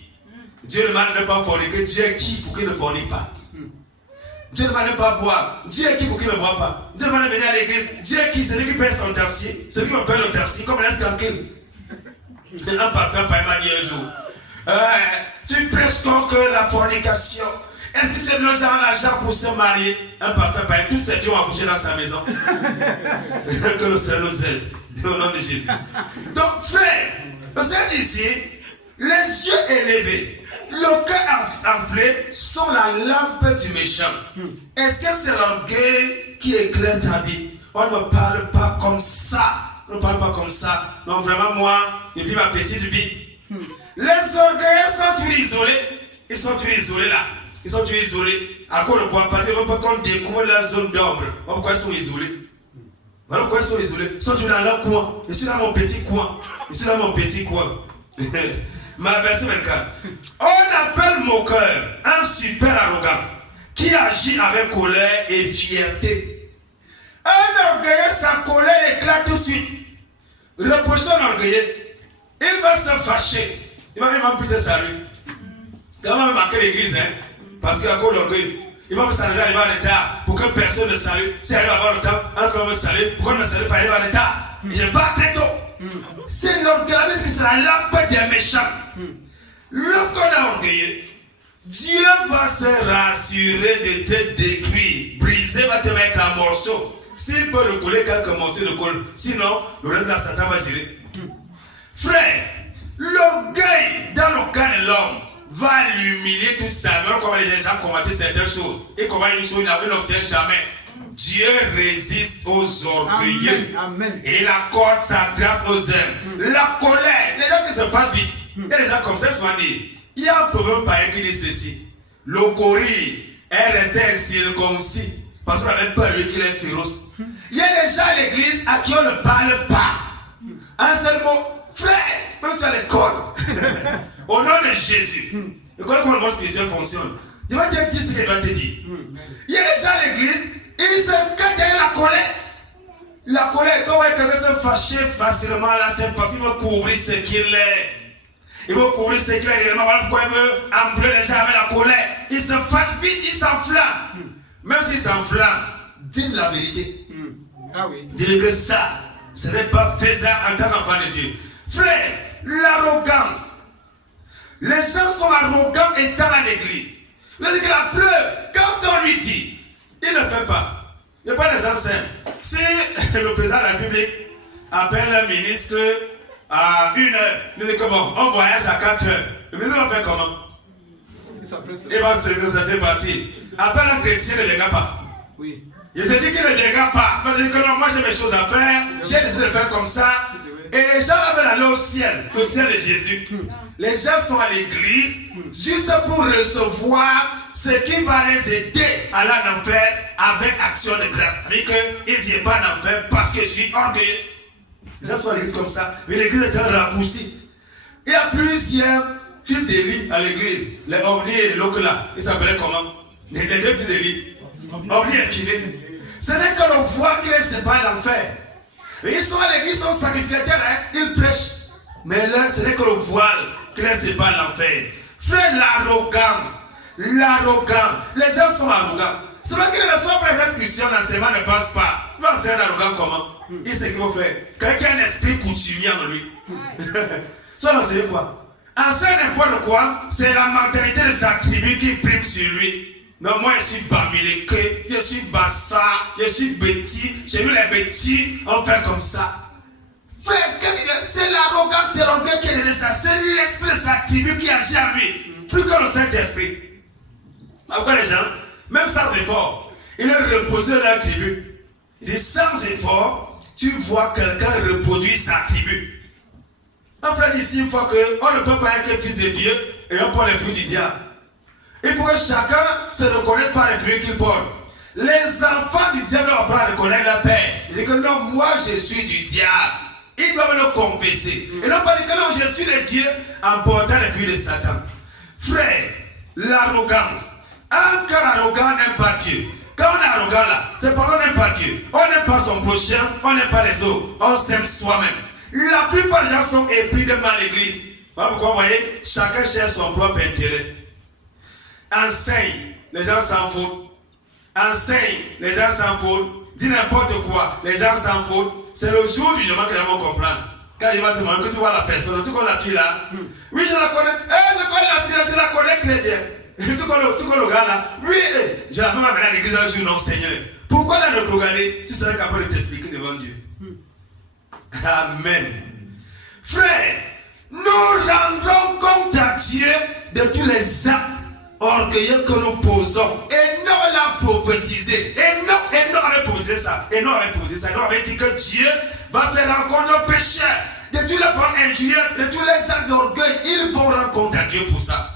Dieu ne m'a pas forniquer. Dieu est qui pour qu'il ne fornique pas? Dieu ne m'a pas boire. Dieu est qui pour qu'il ne boit pas? Dieu ne m'a venir à l'église. Dieu est qui? C'est lui qui paye son tertier. C'est lui qui me paye le tertier. Comme il laisse tranquille. Un pasteur m'a dit un jour, tu prêches contre la fornication. Est-ce que tu donnes l'argent pour se marier? Un pasteur paye. Toutes ces filles ont accouché dans sa maison. Que le Seigneur nous aide. Au nom de Jésus. Donc frère, le Seigneur dit ici, les yeux élevés, le cœur enflé sont la lampe du méchant. Est-ce que c'est l'orgueil qui éclaire ta vie? On ne me parle pas comme ça. On ne parle pas comme ça. Donc vraiment moi, je vis ma petite vie. Les orgueilleux sont tous isolés. Ils sont tous isolés là. Ils sont tous isolés. À cause de quoi? Parce qu'on découvre la zone d'ombre. Pourquoi ils sont isolés? Voilà pourquoi ils sont isolés. Ils sont toujours dans leur coin. Je suis dans mon petit coin. Je suis dans mon petit coin. Ma verset 24. On appelle moqueur un super arrogant qui agit avec colère et fierté. Un orgueilleux, sa colère éclate tout de suite. Reprocher un orgueilleux, il va se fâcher. Il va plus te saluer. Quand on va marquer l'église, hein, parce qu'il y a encore l'orgueil. Il va me saluer, arriver en retard pour que personne ne salue. Si elle va avoir le temps, un va me saluer. Pourquoi ne me salue pas, arriver en retard? Il n'est pas très tôt. C'est l'orgueil qui sera la lampe des méchants. Lorsqu'on est orgueilleux, Dieu va se rassurer de te détruire. Briser va te mettre en morceaux. S'il peut recoller quelques morceaux de colle, sinon le reste de la Satan va gérer. Frère, l'orgueil dans le cas de l'homme va l'humilier toute sa vie. Comment les gens combattent certaines choses et comment une chose il n'obtient jamais. Dieu résiste aux orgueilleux. Amen. Et il accorde sa grâce aux hommes. La colère, les gens qui se passent vite. Il y a des gens comme ça qui sont dit, il y a un problème païen qui dit ceci. Le gorille est resté incirconcis parce qu'on n'avait pas lui qu'il est féroce. Il y a des gens à l'église à qui on ne parle pas. Un seul mot, frère, même si tu as l'école. Au nom de Jésus. Et comment le monde spirituel fonctionne. Il va te dire ce qu'il va te dire. Il y a des gens à l'église, ils se cachent derrière la colère. La colère, quand quelqu'un se fâche facilement, là, c'est parce qu'il veut couvrir ce qu'il est. Il veut couvrir ce qu'il est réellement. Voilà pourquoi il veut embrouiller les gens avec la colère. Il se fâche vite, il s'enflamme. Même s'il s'enflamme, dis-lui la vérité. Ah oui. Dis-lui que ça, ce n'est pas faisable en tant qu'enfant de Dieu. Frère, l'arrogance. Les gens sont arrogants étant à l'église. Il dit que la preuve, quand on lui dit, il ne fait pas. Il n'y a pas d'exemple simple. Si le président de la République appelle un ministre à 1h, il dit comment on voyage à 4h. Le ministre va faire comment? Il va se faire partir. Appelle un chrétien, il ne regarde pas. Oui. Il te dit qu'il ne regarde pas. Il te dit que non, moi j'ai mes choses à faire. J'ai décidé de faire comme ça. Et les gens veulent aller au ciel. Le ciel de Jésus. Les gens sont à l'église juste pour recevoir ce qui va les aider à aller en enfer avec action de grâce. C'est-à-dire qu'ils ne disent pas en enfer parce que je suis orgueilleux. Les gens sont à l'église comme ça. Mais l'église est un raccourci. Il y a plusieurs fils d'Élie à l'église. Les Omni et les Lokela. Ils s'appelaient comment? Les deux fils d'Élie. Omni et Kiné. Ce n'est que l'on voit qu'ils ne sont pas l'enfer. Ils sont à l'église, ils sont sacrificateurs, hein? Ils prêchent. Mais là, ce n'est que le voile qui ne sait pas l'enfer. Frère, l'arrogance. Les gens sont arrogants. C'est vrai qu'ils ne reçoivent pas les inscriptions, l'enseignement ne passe pas. Mais c'est un arrogant comment? Il sait qu'il faut faire. Quelqu'un a un esprit coutumier en lui. Ça, on sait quoi? Enseigne n'importe quoi, c'est la mentalité de sa tribu qui prime sur lui. Non, moi je suis Bamileke, je suis Bassa, je suis Betty. J'ai vu les Betty, on fait comme ça. Frère, c'est l'arrogance, c'est l'orgueil qui est de ça. C'est l'esprit de sa tribu qui agit en lui. Plus que le Saint-Esprit. Pourquoi les gens, même sans effort, ils reposent leur tribu. Il dit sans effort, tu vois quelqu'un reproduire sa tribu. En fait, ici, il faut qu'on ne peut pas être fils de Dieu et on prend les fruits du diable. Il faut que chacun se reconnaisse par les fruits qu'il porte. Les enfants du diable doivent apprendre à reconnaître leur père. Ils disent que non, moi je suis du diable. Ils doivent le confesser. Et non pas dire que non, je suis de Dieu en portant les fruits de Satan. Frère, l'arrogance. Un cœur arrogant n'aime pas Dieu. Quand on est arrogant là, c'est parce qu'on n'aime pas Dieu. On n'aime pas son prochain, on n'aime pas les autres. On s'aime soi-même. La plupart des gens sont épris de mal à l'église. Voilà pourquoi vous voyez, chacun cherche son propre intérêt. Enseigne, les gens s'en foutent. Enseigne, les gens s'en foutent. Dis n'importe quoi, les gens s'en foutent. C'est le jour du jugement que les gens vont comprendre. Quand il va te demander que tu vois la personne, tu connais la fille là. Oui, je la connais. Je connais la fille là, je la connais très bien. Tu connais le gars là. Oui, je la fais maintenant à l'église un jour, non Seigneur. Pourquoi là ne regarder? Tu serais capable de t'expliquer devant Dieu. Amen. Frère, nous rendons compte à Dieu de tous les actes orgueilleux que nous posons. Et non l'a prophétisé. Et non avait prophétisé ça. Et non avait prophétisé ça. Et non avait dit que Dieu va faire rencontre aux pécheurs. De tous les paroles injurieuses, de tous les actes d'orgueil, ils vont rencontrer à Dieu pour ça.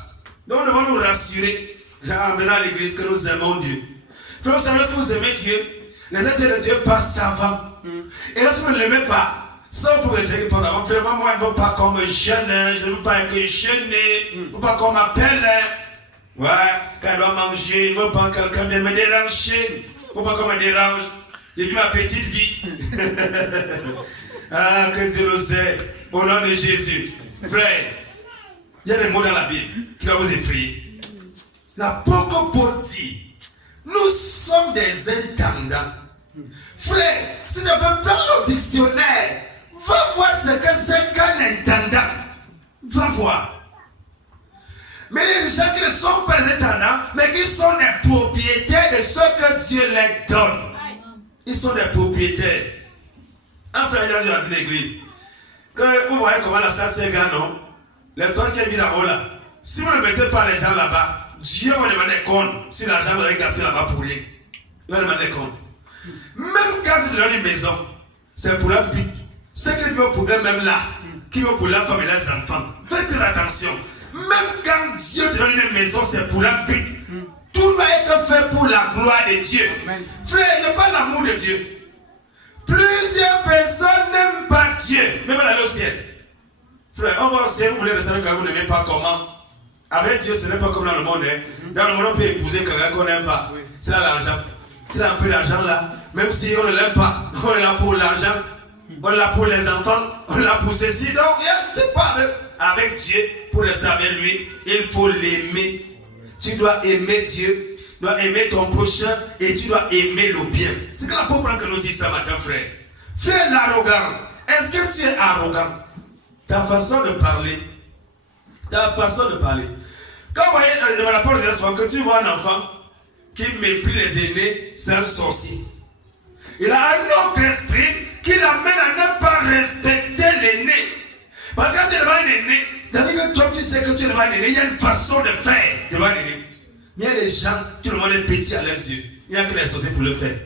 Donc nous devons nous rassurer en venant à l'église que nous aimons Dieu. Frère, vous savez, si vous aimez Dieu, Les intérêts de Dieu passent savants. Et lorsque vous ne l'aimez pas, ça vous pouvez dire, vraiment, moi, je ne veux pas qu'on me gêne, je ne veux pas que je gêne, je ne veux pas qu'on m'appelle. Ouais, quand elle doit manger, je ne veux pas que quelqu'un vienne me déranger, je ne veux pas qu'on me dérange. J'ai vu ma petite vie. Ah, que Dieu nous aide, au nom de Jésus. Frère, il y a des mots dans la Bible qui doivent vous effrayer. L'apôtre dit, nous sommes des intendants. Frère, si tu peux prendre le dictionnaire, va voir ce que c'est qu'un intendant. Va voir. Mais il y a des gens qui ne sont pas des intendants, mais qui sont des propriétaires de ce que Dieu leur donne. Ils sont des propriétaires. Un frère dans une église. Que vous voyez comment la salle c'est grand, non? L'espoir qui est mis là-haut là. Si vous ne mettez pas les gens là-bas, Dieu va demander compte si l'argent va être gaspillé là-bas pour rien. Il va demander compte. Même quand tu te donnes une maison, c'est pour un but. Ceux qui vivent pour eux-mêmes là, qui vivent pour leur femme et leurs enfants, faites plus attention. Même quand Dieu te donne une maison, c'est pour un but. Tout doit être fait pour la gloire de Dieu. Amen. Frère, il n'y a pas l'amour de Dieu. Plusieurs personnes n'aiment pas Dieu, même aller au ciel. Frère, on va au ciel, vous voulez le savoir quand vous n'aimez pas comment. Avec Dieu, ce n'est pas comme dans le monde. Hein. Dans le monde, on peut épouser quelqu'un qu'on n'aime pas. Oui. C'est là l'argent. C'est là un peu d'argent là. Même si on ne l'aime pas, on est là pour l'argent, on est là pour les enfants, on est là pour ceci. Donc, c'est pas avec Dieu, pour le servir lui, il faut l'aimer. Tu dois aimer Dieu, tu dois aimer ton prochain et tu dois aimer le bien. C'est que l'apôtre que nous dit ça matin, frère. Frère, l'arrogance. Est-ce que tu es arrogant? Ta façon de parler. Ta façon de parler. Quand vous voyez dans la parole des enfants, que tu vois un enfant qui méprise les aînés, c'est un sorcier. Il a un autre esprit qui l'amène à ne pas respecter l'aîné. Parce que quand tu es devant un aîné, d'ailleurs que toi tu sais que tu es devant un aîné, il y a une façon de faire devant un aîné. Il y a des gens qui le monde est petit à leurs yeux. Il n'y a que les sorciers pour le faire.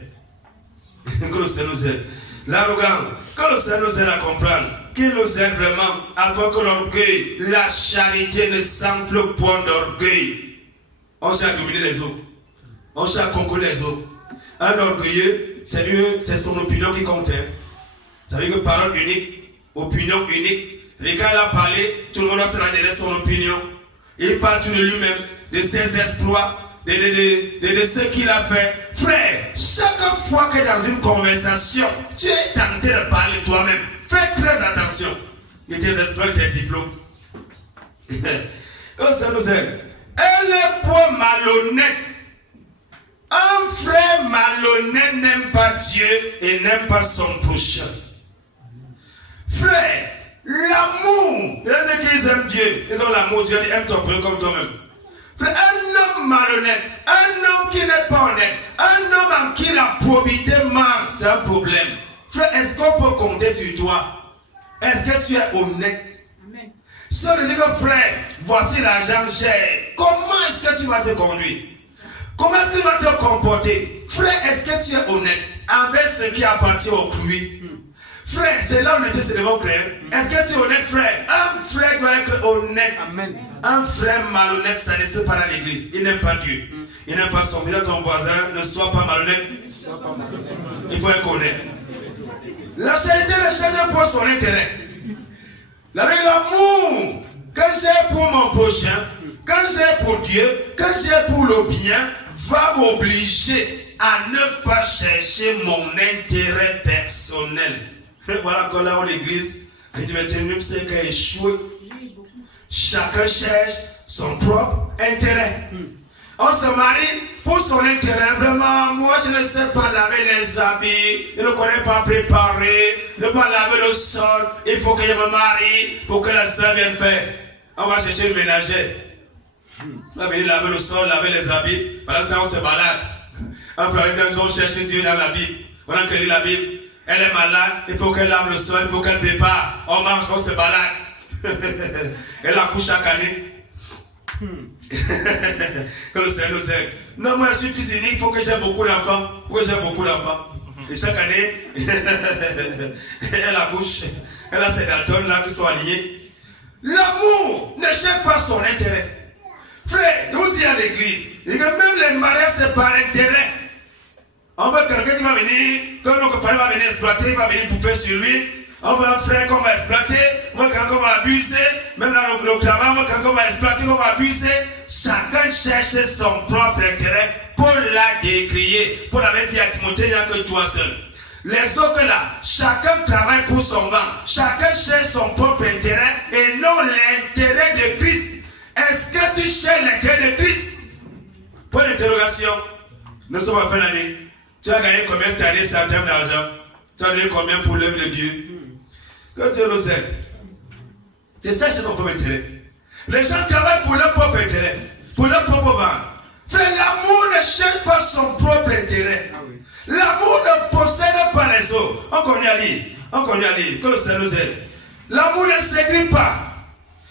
Que le Seigneur nous aide. L'arrogance, que le Seigneur nous aide à comprendre, qu'il nous aide vraiment afin que l'orgueil, la charité ne s'enfle point d'orgueil. On cherche à dominer les autres. On cherche à conquérir les autres. Un orgueilleux, c'est son opinion qui compte. Ça veut dire que parole unique, opinion unique. Et quand il a parlé, tout le monde doit se rendre derrière son opinion. Il parle tout de lui-même, de ses exploits, de ce qu'il a fait. Frère, chaque fois que dans une conversation, tu es tenté de parler toi-même, fais très attention. Et tes exploits, tes diplômes. Comme ça nous aide. Elle est pour malhonnête. Un frère malhonnête n'aime pas Dieu et n'aime pas son prochain. Frère, l'amour, les gens qui aiment Dieu, ils ont l'amour, Dieu aime ton prochain comme toi-même. Frère, un homme malhonnête, un homme qui n'est pas honnête, un homme en qui la probité manque, c'est un problème. Frère, est-ce qu'on peut compter sur toi? Est-ce que tu es honnête? Amen. Si on dit que frère, voici l'argent cher, comment est-ce que tu vas te conduire? Comment est-ce que tu vas te comporter? Frère, est-ce que tu es honnête avec ce qui appartient au fruit? Frère, c'est là où l'honnêteté se démontre. Est-ce que tu es honnête, frère? Un frère doit être honnête. Amen. Un frère malhonnête, ça ne reste pas dans l'église. Il n'aime pas Dieu. Il n'aime pas son voisin. Ton voisin, ne sois pas malhonnête. Il faut être honnête. La charité ne change pour son intérêt. L'amour que j'ai pour mon prochain, que j'ai pour Dieu, que j'ai pour le bien, va m'obliger à ne pas chercher mon intérêt personnel. Voilà qu'on a en l'église, il dit maintenant c'est qu'à échouer. Chacun cherche son propre intérêt. On se marie pour son intérêt. Vraiment, moi je ne sais pas laver les habits, je ne connais pas préparer, je ne sais pas laver le sol. Il faut que je me marie pour que la sœur vienne faire. On va chercher une ménagère. On va venir laver le sol, laver les habits. Pendant ce temps, on se balade. Par exemple, on cherche Dieu dans la Bible. On a lu la Bible. Elle est malade, il faut qu'elle lave le sol, il faut qu'elle prépare. On marche, on se balade. Elle accouche chaque année. Que le Seigneur nous aide. Non, moi je suis fils unique, il faut que j'ai beaucoup d'enfants. Il faut que j'ai beaucoup d'enfants. Et chaque année, elle accouche. Elle a ses daltons là qui sont alignés. L'amour ne cherche pas son intérêt. Frère, je vous dis à l'église, même les mariages c'est par intérêt. On veut quelqu'un qui qui va venir, quand notre famille va venir exploiter, il va venir bouffer sur lui. On va faire qu'on va exploiter, moi quand on va abuser, même dans le travail, moi quand on va exploiter, on va abuser. Chacun cherche son propre intérêt pour la décrier. Pour la dire à Timothée, il n'y a que toi seul. Les autres là, chacun travaille pour son ventre. Chacun cherche son propre intérêt et non l'intérêt de Christ. Est-ce que tu cherches l'intérêt de Christ? Point d'interrogation. Nous sommes à fin d'année. Tu as gagné combien cette année en termes d'argent? Tu as donné combien pour l'œuvre de Dieu? Que Dieu nous aide. C'est ça, c'est ton propre intérêt. Les gens travaillent pour leur propre intérêt, pour leur propre ventre. Frère, l'amour ne cherche pas son propre intérêt. L'amour ne possède pas les autres. On connaît à lire. Que le Seigneur nous aide. L'amour ne s'aigrit pas.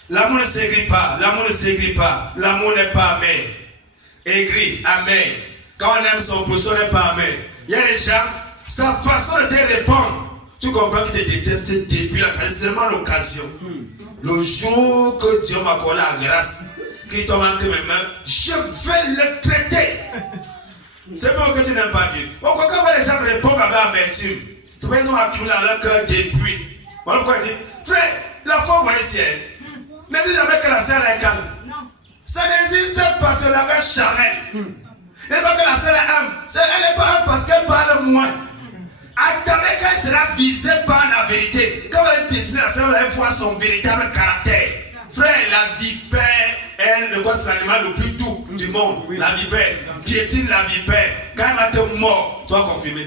L'amour ne s'aigrit pas. L'amour ne s'aigrit pas. L'amour n'est pas amer. Aigri, amer. Quand on aime son poisson, on n'est pas amer. Il y a des gens, sa façon de te répondre. Tu comprends qu'il te déteste depuis la c'est seulement l'occasion. Le jour que Dieu m'a collé la grâce, qu'il tombe entre mes mains, je vais le traiter. C'est bon que tu n'aimes pas Dieu. Pourquoi quand les gens répondent avec amertume, c'est parce qu'ils ont accumulé dans leur cœur depuis. Voilà pourquoi il dit, frère, la foi va ici. Ne dis jamais que la sœur est calme. Ça n'existe pas, c'est la mère charnelle. Ne dis pas que la sœur est âme. Elle n'est pas âme parce qu'elle parle moins. Attendez qu'elle sera visée par la vérité. Quand elle piétine la sœur, vous allez voir son véritable caractère. Frère, la vipère, elle, c'est l'animal le plus doux du monde. Oui. La vipère, piétine la vipère. Quand elle va te mort, tu vas confirmer.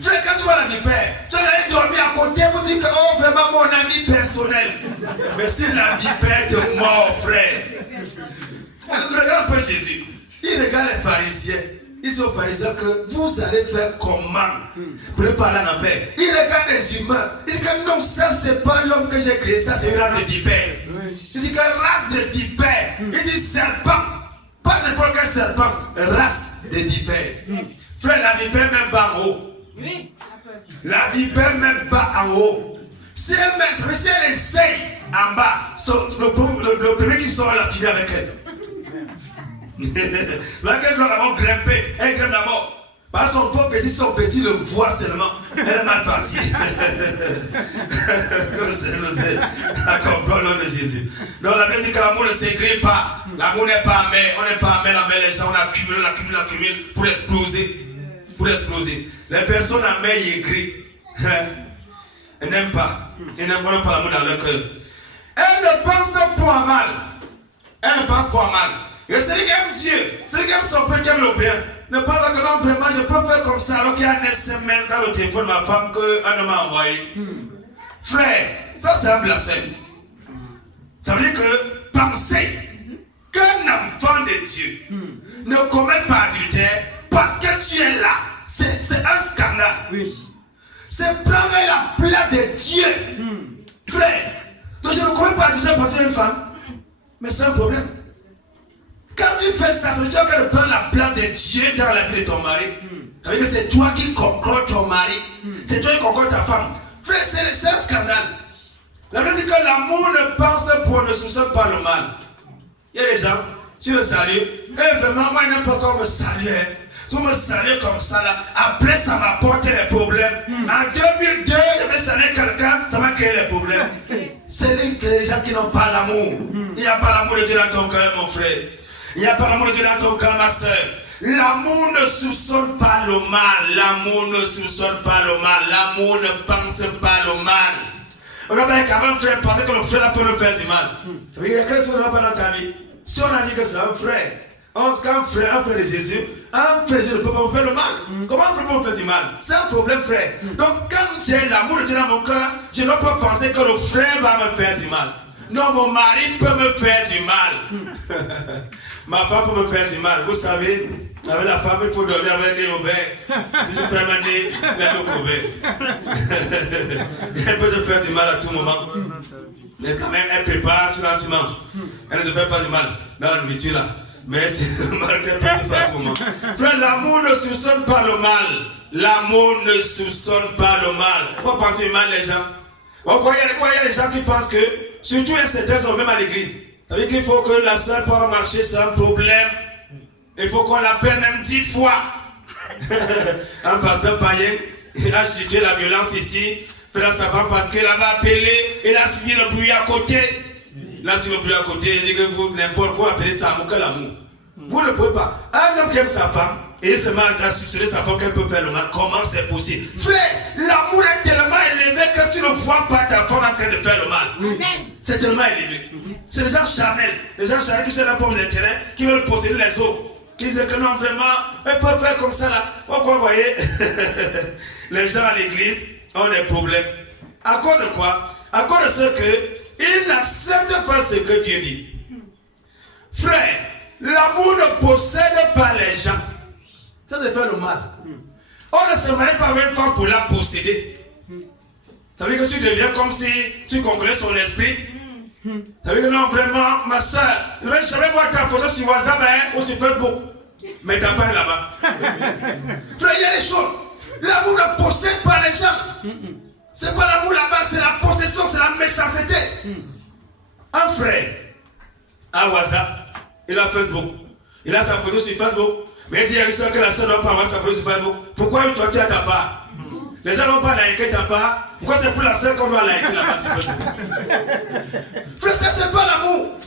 Frère, quand tu vois la vipère, tu vas aller dormir à côté pour dire que, oh, vraiment mon ami personnel. Mais si la vipère te mort, frère. Regarde un peu Jésus. Il regarde les pharisiens. Ils disent aux pharisiens que vous allez faire comment pour parler en affaire. Il regarde les humains. Il dit que non, ça c'est pas l'homme que j'ai créé, ça c'est une race de vipères. Il dit que race de vipères. Il dit serpent. Pas n'importe quel serpent, race de vipères. Frère, la vipère même bas en haut. La vipère même bas en haut. Si elle essaye en bas, le premier qui sort la finit avec elle. Laquelle doit d'abord grimper, elle grimpe d'abord. Parce que son petit le voit seulement. Elle est mal partie. Que le Seigneur nous aide à comprendre le nom de Jésus. Donc la Bible dit que l'amour ne s'écrit pas. L'amour n'est pas amer. On n'est pas amer envers les gens. On accumule pour exploser. Les personnes amères y écrivent. Elles n'aiment pas. Elles n'aiment pas l'amour dans leur cœur. Elles ne pensent pas à mal. Et celui qui aime Dieu, celui qui aime son père, qui aime le bien, ne pense pas que non, vraiment, je peux faire comme ça, alors qu'il y a un SMS dans le téléphone de ma femme qu'un homme a envoyé. Frère, ça c'est un blasphème. Ça veut dire que penser qu'un enfant de Dieu ne commet pas adultère parce que tu es là, c'est un scandale. Oui. C'est prendre la place de Dieu. Frère, donc je ne commets pas adultère parce que c'est une femme, mais c'est un problème. Quand tu fais ça, c'est toi qui prends la place de Dieu dans la vie de ton mari. Ça veut dire que c'est toi qui concorde ton mari. C'est toi qui concorde ta femme. Frère, c'est un scandale. La Bible dit que l'amour ne pense pour ne soupçonne pas le mal. Il y a des gens, tu le salues. Et vraiment, moi, il n'aime pas qu'on me salue. Tu me salues comme ça là. Après, ça m'apporte des problèmes. En 2002, je vais saluer quelqu'un, ça va créer des problèmes. C'est les gens qui n'ont pas l'amour. Il n'y a pas l'amour de Dieu dans ton cœur, mon frère. Il n'y a pas l'amour de Dieu dans ton cœur, ma soeur. L'amour ne soupçonne pas le mal. L'amour ne soupçonne pas le mal. L'amour ne pense pas le mal. On va quand même frère penser que le frère peut nous faire du mal. Qu'est-ce qu'on n'a pas dans ta vie? Si on a dit que c'est un frère, un frère de Jésus, un frère de Jésus ne peut pas me faire le mal. Comment un frère peut me faire du mal? C'est un problème, frère. Donc quand j'ai l'amour de Dieu dans mon cœur, je ne peux pas penser que le frère va me faire du mal. Non, mon mari peut me faire du mal. Ma femme peut me faire du mal. Vous savez, avec la femme, il faut dormir avec les ouvert. Si tu fais un nez, les ouvert. Elle peut te faire du mal à tout moment. Mais quand même, elle prépare, tu manges. Elle ne te fait pas du mal dans la nourriture là. Mais c'est le mal qu'elle peut te faire à tout moment. Frère, l'amour ne soupçonne pas le mal. L'amour ne soupçonne pas le mal. Pourquoi penser mal les gens? Pourquoi il y a des gens qui pensent que, surtout il y a certains hommes même à l'église. Ça veut dire qu'il faut que la sœur puisse marcher, c'est un problème. Il faut qu'on l'appelle même 10 fois. Un pasteur païen, il a justifié la violence ici. Frère savant parce qu'il avait appelé, il a suivi le bruit à côté. Il a suivi le bruit à côté, il dit que vous, n'importe quoi, appelez ça amour que l'amour. Vous ne pouvez pas. Un homme qui aime sa femme, et il se met à succéder sa femme qu'elle peut faire le mal. Comment c'est possible? Frère, l'amour est tellement élevé que tu ne vois pas ta femme en train de faire le mal. C'est tellement élevé. C'est des gens charnels. Les gens charnels qui cherchent la pomme d'intérêt, qui veulent posséder les autres. Qui disent que non, vraiment, ils peuvent faire comme ça là. Pourquoi, vous voyez, les gens à l'église ont des problèmes. À cause de quoi? À cause de ce qu'ils n'acceptent pas ce que Dieu dit. Frère, l'amour ne possède pas les gens. Ça, c'est faire le mal. On ne se marie pas avec une femme pour la posséder. Ça veut dire que tu deviens comme si tu concluais son esprit. Ça veut dire que non, vraiment, ma soeur, je ne vais jamais voir ta photo sur WhatsApp ou sur Facebook. Mais t'as pas là-bas. Frère, il y a des choses. L'amour ne possède pas les gens. C'est pas l'amour là-bas, c'est la possession, c'est la méchanceté. Un frère a WhatsApp, il a Facebook, il a sa photo sur Facebook, mais il dit à lui que la soeur ne doit pas avoir sa photo sur Facebook. Pourquoi toi tu as ta part? Les gens ne vont pas liker ta part. Pourquoi c'est pour la soeur qu'on doit liker la part sur Facebook? Frère, ça c'est pas l'amour.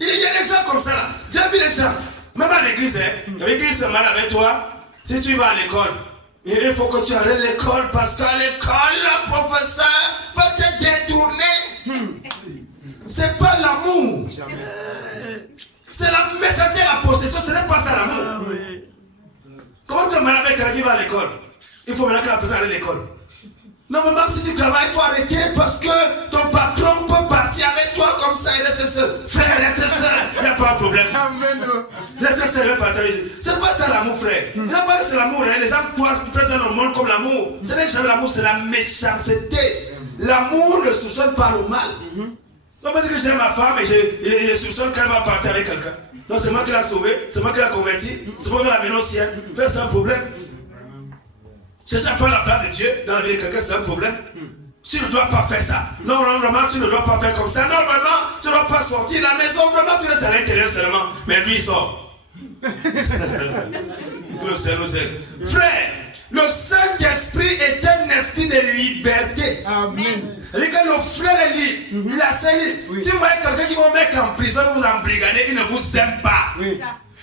Il y a des gens comme ça là. J'ai vu les gens, même à l'église, tu as vu qu'ils se marient avec toi. Si tu vas à l'école, il faut que tu arrêtes l'école parce qu'à l'école, le professeur peut te détourner. C'est pas l'amour. C'est la méchanceté, la possession, ce n'est pas ça l'amour. Comment tu es marié avec quelqu'un qui va à l'école? Il faut maintenant que la personne aille à l'école. Non, mais même si tu travailles, il faut arrêter parce que ton patron peut partir avec toi comme ça et rester seul. Frère, reste seul, il n'y a pas de problème. Reste seul, il va partir. C'est pas ça l'amour, frère. C'est pas que c'est l'amour. Les gens présentent le monde comme l'amour. Ce n'est jamais l'amour, c'est la méchanceté. L'amour ne soupçonne pas le mal. Non, parce que j'aime ma femme et je soupçonne qu'elle va partir avec quelqu'un. Non, c'est moi qui l'ai sauvée, c'est moi qui l'ai convertie, c'est moi qui l'ai amenée au ciel. Frère, c'est un problème. Chercher à prendre la place de Dieu dans la vie de quelqu'un, c'est un problème. Tu ne dois pas faire ça. Non, normalement, tu ne dois pas faire comme ça. Normalement, tu ne dois pas sortir de la maison. Normalement, tu restes à l'intérieur seulement. Mais lui, il sort. Le Seigneur nous aide. Frère, le Saint-Esprit est un esprit de liberté. Amen. C'est-à-dire que nos frères est libre. La sœur est libre. Oui. Si vous voyez quelqu'un qui va mettre en prison, vous embrigadez, il ne vous aime pas. Oui.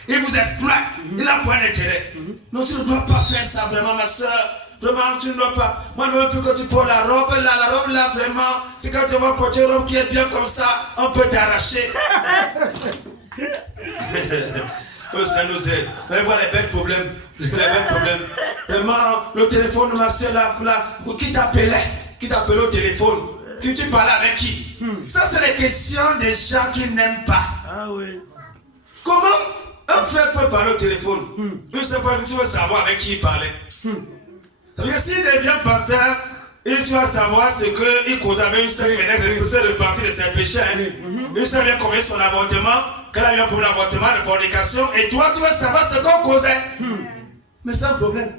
Il vous exploite. Il n'a point d'intérêt. Non, tu ne dois pas faire ça vraiment, ma soeur. Vraiment, tu ne dois pas. Moi, je ne veux plus que tu portes la robe. La robe, là, vraiment, c'est quand tu vas porter une robe qui est bien comme ça, on peut t'arracher. Ça nous aide. Vous allez voir les bêtes problèmes. Les bêtes problèmes. Vraiment, le téléphone de ma soeur, là, qui t'appelait? Qui t'appelait au téléphone? Qui tu parlais avec qui? Ça, c'est les questions des gens qui n'aiment pas. Ah oui. Comment un frère peut parler au téléphone? Tu ne sais pas, tu veux savoir avec qui il parlait. Parce que s'il devient pasteur, et tu vas savoir ce qu'il causait avec une seule manière de partir de ses péchés. Une seule vient commettre son avortement, qu'elle a eu un problème d'avortement, de fornication, et toi, tu vas savoir ce qu'on causait. Mais c'est un problème.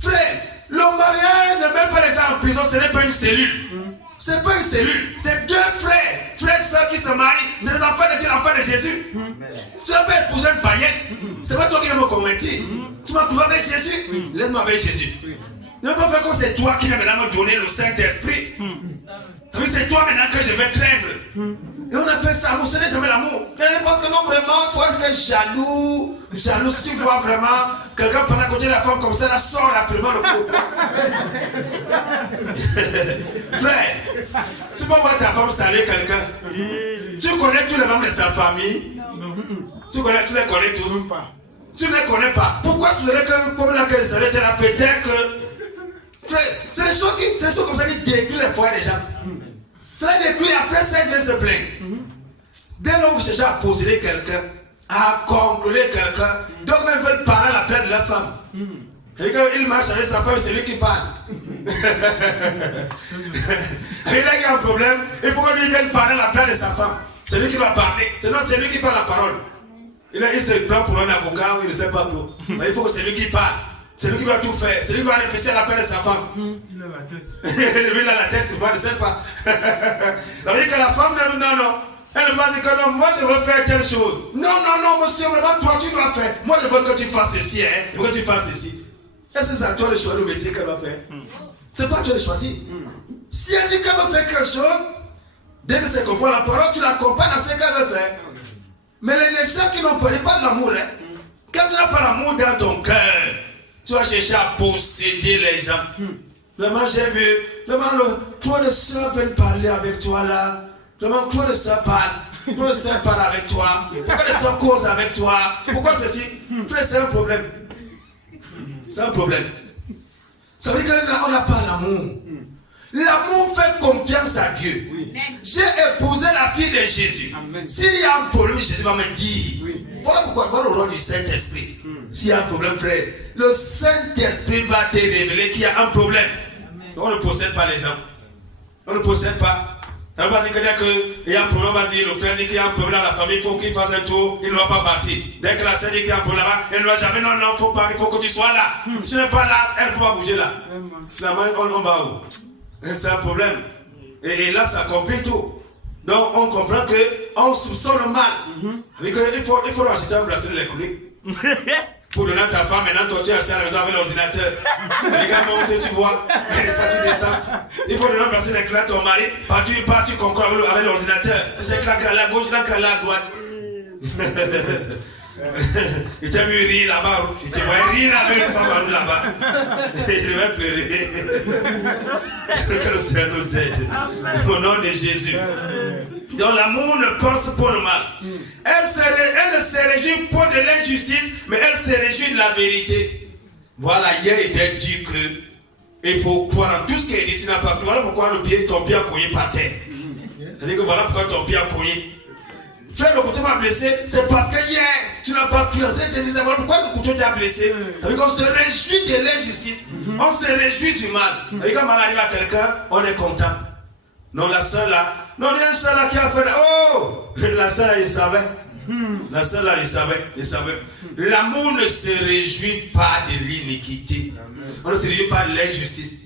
Frère, le mariage ne met pas les gens en prison, ce n'est pas une cellule. C'est pas une cellule, c'est deux frères, sœurs qui se marient, c'est les enfants de Dieu, l'enfant de Jésus. Tu vas pas épouser une païenne, c'est pas toi qui vas me convertir. Tu m'as trouvé avec Jésus, laisse-moi avec Jésus. Ne pas faire comme c'est toi qui viens maintenant me donner le Saint-Esprit. C'est toi maintenant que je vais craindre. Et on appelle ça amour, ce n'est jamais l'amour. N'importe comment vraiment, il faut être jaloux. Jaloux, si tu vois vraiment quelqu'un passer à côté de la femme comme ça, là, sort rapidement le couple. Frère, tu peux voir ta femme saluer quelqu'un. Tu connais tous les membres de sa famille. Tu les connais tous. Tu ne les connais pas. Pourquoi tu dirais que comme là que les saluer, peut-être que. Frère, c'est des choses comme ça qui détruisent les foyers des gens. Cela détruit après ça, ils viennent se plaindre. Dès lors que vous cherchez à posséder quelqu'un, à contrôler quelqu'un, donc ils veulent parler à la place de la femme. Et quand il marche avec sa femme, c'est lui qui parle. Et là, il y a un problème, il faut que lui vienne parler à la place de sa femme. C'est lui qui va parler, sinon c'est lui qui parle la parole. Il se prend pour un avocat, il ne sait pas trop. Mais il faut que c'est lui qui parle. C'est lui qui va tout faire. C'est lui qui va réfléchir à la place de sa femme. Il a la tête. Lui, il a la tête, il ne sait pas. Ça veut dire que la femme, non. Elle ne va dire que non, moi je veux faire telle chose. Non, non, non, monsieur, vraiment, toi tu dois faire. Moi je veux que tu fasses ceci, hein. Je veux que tu fasses ceci. Est-ce que c'est à toi de choisir le métier qu'elle va faire? C'est pas à toi de choisir. Si elle dit qu'elle veut faire quelque chose, dès que c'est conforme à la parole, tu l'accompagnes à ce qu'elle veut faire. Mais les gens qui n'ont pas de l'amour, hein, quand tu n'as pas l'amour dans ton cœur, tu vas chercher à posséder les gens. Vraiment, j'ai vu, vraiment, toi de soeur veulent parler avec toi là. Vraiment, toi de soeur parle. Toi de soeur parle avec toi. Pourquoi de soeur cause avec toi? Pourquoi ceci? Frère, c'est un problème. C'est un problème. Ça veut dire qu'on n'a pas l'amour. L'amour fait confiance à Dieu. Oui. J'ai épousé la fille de Jésus. S'il y a un problème, Jésus va me dire. Oui. Voilà pourquoi, voilà le rôle du Saint-Esprit. S'il y a un problème, frère, le Saint-Esprit va te révéler qu'il y a un problème. On ne possède pas les gens. On ne possède pas. On va dire qu'il y a un problème, on va dire, le frère dit qu'il y a un problème dans la famille, il faut qu'il fasse un tour, il ne va pas partir. Dès que la sœur dit qu'il y a un problème là-bas, elle ne va jamais, non, non, il faut pas, il faut que tu sois là. Si tu n'es pas là, elle ne peut pas bouger là. Finalement, on va où? C'est un problème. Et là, ça complique tout. Donc, on comprend qu'on soupçonne mal. Il faut acheter un bracelet électronique. Pour donner à ta femme, maintenant, toi, tu es assis à la maison avec l'ordinateur. Les gars, montent, tu vois, et ça, tu descends. Il faut donner un bracelet électronique à ton mari, tu concours avec l'ordinateur. Tu sais que là, à la gauche, là, à la droite. Il t'a vu rire là-bas. Il te voit rire avec une femme là-bas. Il devait pleurer. Que le Seigneur nous aide. Au nom de Jésus. Donc l'amour ne pense pas le mal. Elle ne se réjouit pas de l'injustice, mais elle se réjouit de la vérité. Voilà, hier il t'a dit que il faut croire en tout ce qu'il dit. Tu n'as pas cru. Voilà pourquoi ton pied a cogné par terre. C'est-à-dire que voilà pourquoi ton pied a cogné. Frère, le couteau m'a blessé, c'est parce que hier, tu n'as pas pu lancer tes disais. Pourquoi le couteau t'a blessé? C'est-à-dire qu'on se réjouit de l'injustice, on se réjouit du mal. C'est-à-dire quand mal arrive à quelqu'un, on est content. Non, la soeur là, non, il y a une soeur là qui a fait, oh, la soeur là, il savait. La soeur là, il savait. L'amour ne se réjouit pas de l'iniquité. On ne se réjouit pas de l'injustice.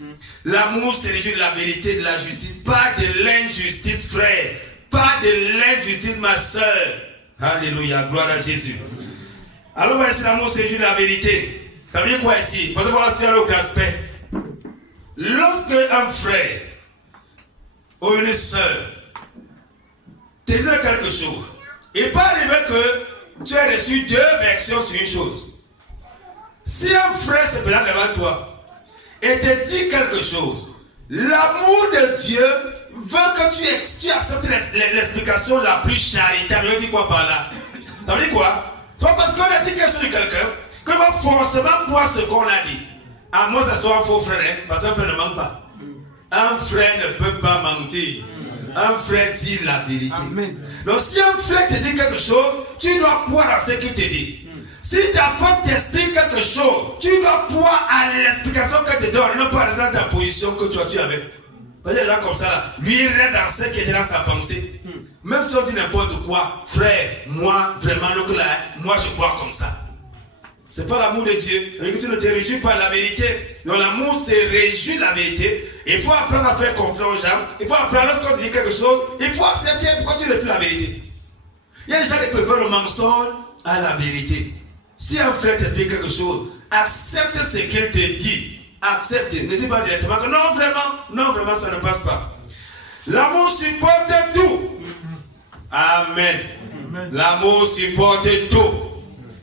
L'amour se réjouit de la vérité, de la justice, pas de l'injustice, frère. Pas de l'injustice, ma soeur. Alléluia, gloire à Jésus. Alors, on va essayer l'amour, c'est juste la vérité. Ça veut dire quoi ici? Parce que voilà, c'est un autre aspect. Lorsque un frère ou une soeur te dit quelque chose, il peut arriver que tu as reçu deux versions sur une chose. Si un frère se présente devant toi et te dit quelque chose, l'amour de Dieu veut que tu acceptes l'explication la plus charitable. Je dis quoi par là? Ça veut dire quoi? C'est pas parce qu'on a dit quelque chose de quelqu'un qu'on va forcément croire ce qu'on a dit. À moins que ce soit un faux frère, hein, parce qu'un frère ne ment pas. Un frère ne peut pas mentir. Un frère dit la vérité. Amen. Donc si un frère te dit quelque chose, tu dois croire à ce qu'il te dit. Si ta femme t'explique quelque chose, tu dois croire à l'explication qu'elle te donne, non pas rester dans ta position que toi tu avais. Parce que les gens comme ça là, lui il reste dans ce qui était dans sa pensée. Même si on dit n'importe quoi, frère, moi vraiment moi je crois comme ça. C'est pas l'amour de Dieu. Tu ne te réjouis pas de la vérité. Donc l'amour se réjouit de la vérité. Il faut apprendre à faire confiance aux gens. Il faut apprendre lorsqu'on dit quelque chose, il faut accepter pourquoi tu ne fais plus la vérité. Il y a des gens qui préfèrent le mensonge à la vérité. Si un frère t'explique quelque chose, accepte ce qu'il te dit. Accepte. Ne dis pas directement que non vraiment ça ne passe pas. L'amour supporte tout. Amen. L'amour supporte tout.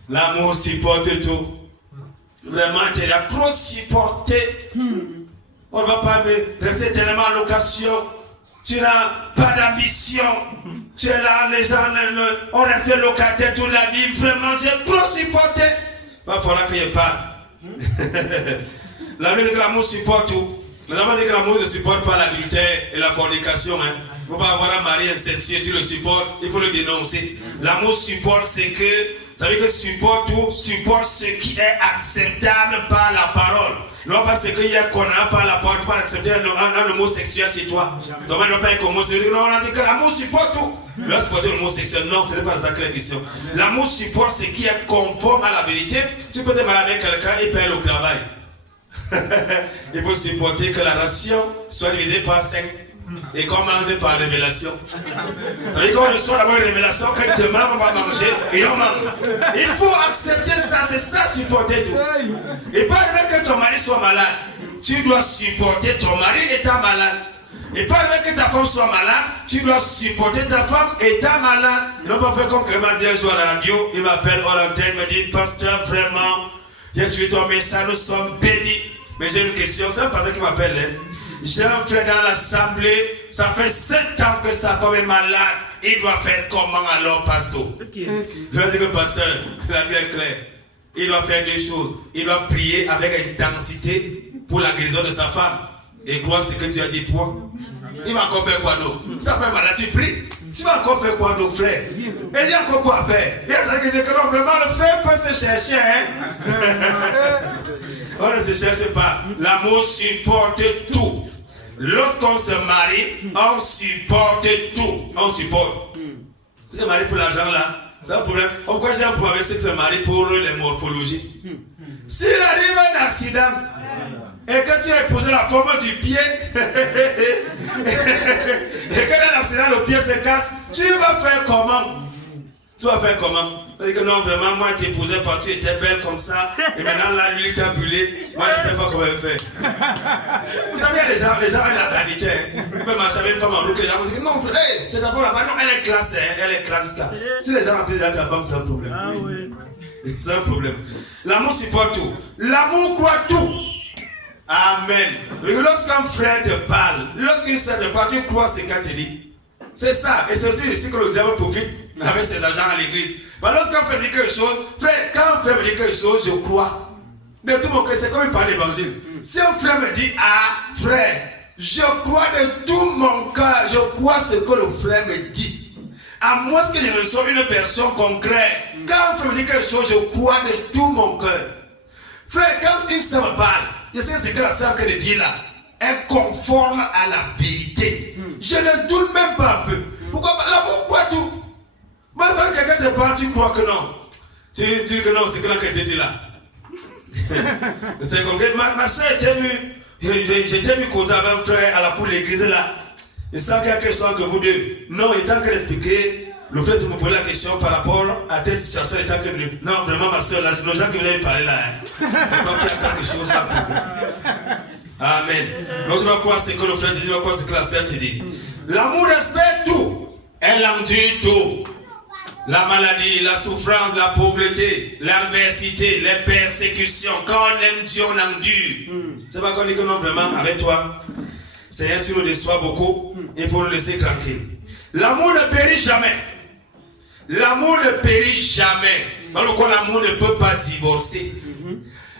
L'amour supporte tout. Vraiment, tu as trop supporté. On ne va pas rester tellement en location. Tu n'as pas d'ambition. Tu es là, les gens, on reste locataire toute la vie. Vraiment, j'ai trop supporté. Il va falloir qu'il y ait pas. La Bible dit que l'amour supporte tout. Mais on va dire que l'amour ne supporte pas l'adultère et la fornication. Il ne faut pas avoir un mari incestueux, tu le supportes, il faut le dénoncer. L'amour supporte, c'est que, ça veut dire que supporte tout, supporte ce qui est acceptable par la parole. Non pas ce qu'il y a qu'on n'a pas la parole, pas accepter un homosexuel chez toi. Ton mari n'a pas un homosexuel. Non, on a dit que l'amour supporte tout. Là, supporter l'homosexuel, non, ce n'est pas ça que la question. L'amour supporte ce qui est conforme à la vérité. Tu peux te marier avec quelqu'un et payer le travail. Il faut supporter que la ration soit divisée par 5. Et qu'on mange par révélation. Et qu'on reçoit d'abord une révélation, quand demain on va manger et on mange. Il faut accepter ça, c'est ça supporter tout. Et pas même que ton mari soit malade. Tu dois supporter ton mari étant malade. Et pas même que ta femme soit malade, tu dois supporter ta femme étant malade. Ils n'ont pas fait comme il m'a dit un jour à la radio, il m'appelle en antenne, il me dit, pasteur, vraiment, je suis tombé, ça nous sommes bénis. Mais j'ai une question, c'est un pasteur qui m'appelle. Hein. J'ai un frère dans l'assemblée, ça fait 7 ans que sa femme est malade. Il doit faire comment alors, pasteur? Je vais dire que pasteur, la Bible est claire. Il doit faire 2 choses. Il doit prier avec intensité pour la guérison de sa femme. Et croire ce que tu as dit, toi. Il va encore faire quoi d'autre? Ça fait malade, tu pries. Tu vas encore faire quoi d'autre, frère? Et il y a encore quoi faire? Il y a des que non, vraiment, le frère peut se chercher, hein? On ne se cherche pas. L'amour supporte tout. Lorsqu'on se marie, on supporte tout. On supporte. Si tu te maries pour l'argent là, c'est un problème. Pourquoi j'ai un problème avec ceux qui se marient pour les morphologies? S'il arrive un accident, et quand tu as épousé la forme du pied, et quand l'accident, le pied se casse, tu vas faire comment? Tu vas faire comment? Parce que non, vraiment, moi, tu épousé parce que tu étais belle comme ça, et maintenant, là, lui, il t'a brûlé. Moi, je ne sais pas comment elle fait. Vous savez, les gens ont la vanité. Vous pouvez marcher avec une femme en route, les gens vont dire non, hey, c'est d'abord là-bas, non, elle est classe, elle est classe. Si les gens appellent ta femme, c'est un problème. Ah oui. C'est un problème. L'amour supporte tout. L'amour croit tout. Amen. Lorsqu'un frère te parle, lorsqu'une sœur te parle, tu crois ce qu'elle te dit. C'est ça. Et c'est aussi ici que le diable profite avec ses agents à l'église. Mais lorsqu'un frère dit quelque chose, frère, quand un frère me dit quelque chose, je crois. De tout mon cœur, c'est comme il parle d'évangile. Si un frère me dit, ah, frère, je crois de tout mon cœur, je crois ce que le frère me dit. À moins que je reçoive une version concrète. Quand un frère me dit quelque chose, je crois de tout mon cœur. Frère, quand une sœur me parle, je sais ce que la sœur que dit là est conforme à la vérité. Je ne doute même pas un peu. Pourquoi pas? L'amour croit tout. Moi, quand quelqu'un te parle, tu crois que non. Tu dis que non, c'est que là qu'elle te dit là. C'est comme que ma soeur était venue causer avec un frère à la cour de l'église là. Et sans qu'il y ait quelque chose que vous deux. Non, il est temps qu'elle expliquait. Le fait de me poser la question par rapport à tes situations, étant que non, vraiment ma soeur, là, les gens qui vous avez parlé là, hein. Donc il y a quelque chose là pour vous. Amen. Donc je vais croire ce que le frère dit, je vais croire ce que la sœur te dit. L'amour respecte tout. Elle endure tout. La maladie, la souffrance, la pauvreté, l'adversité, les persécutions. Quand on aime Dieu, on endure. C'est pas qu'on dit que non, vraiment, avec toi. Seigneur, tu nous déçois beaucoup. Il faut nous laisser tranquille. L'amour ne périt jamais. L'amour ne périt jamais. Pourquoi l'amour ne peut pas divorcer.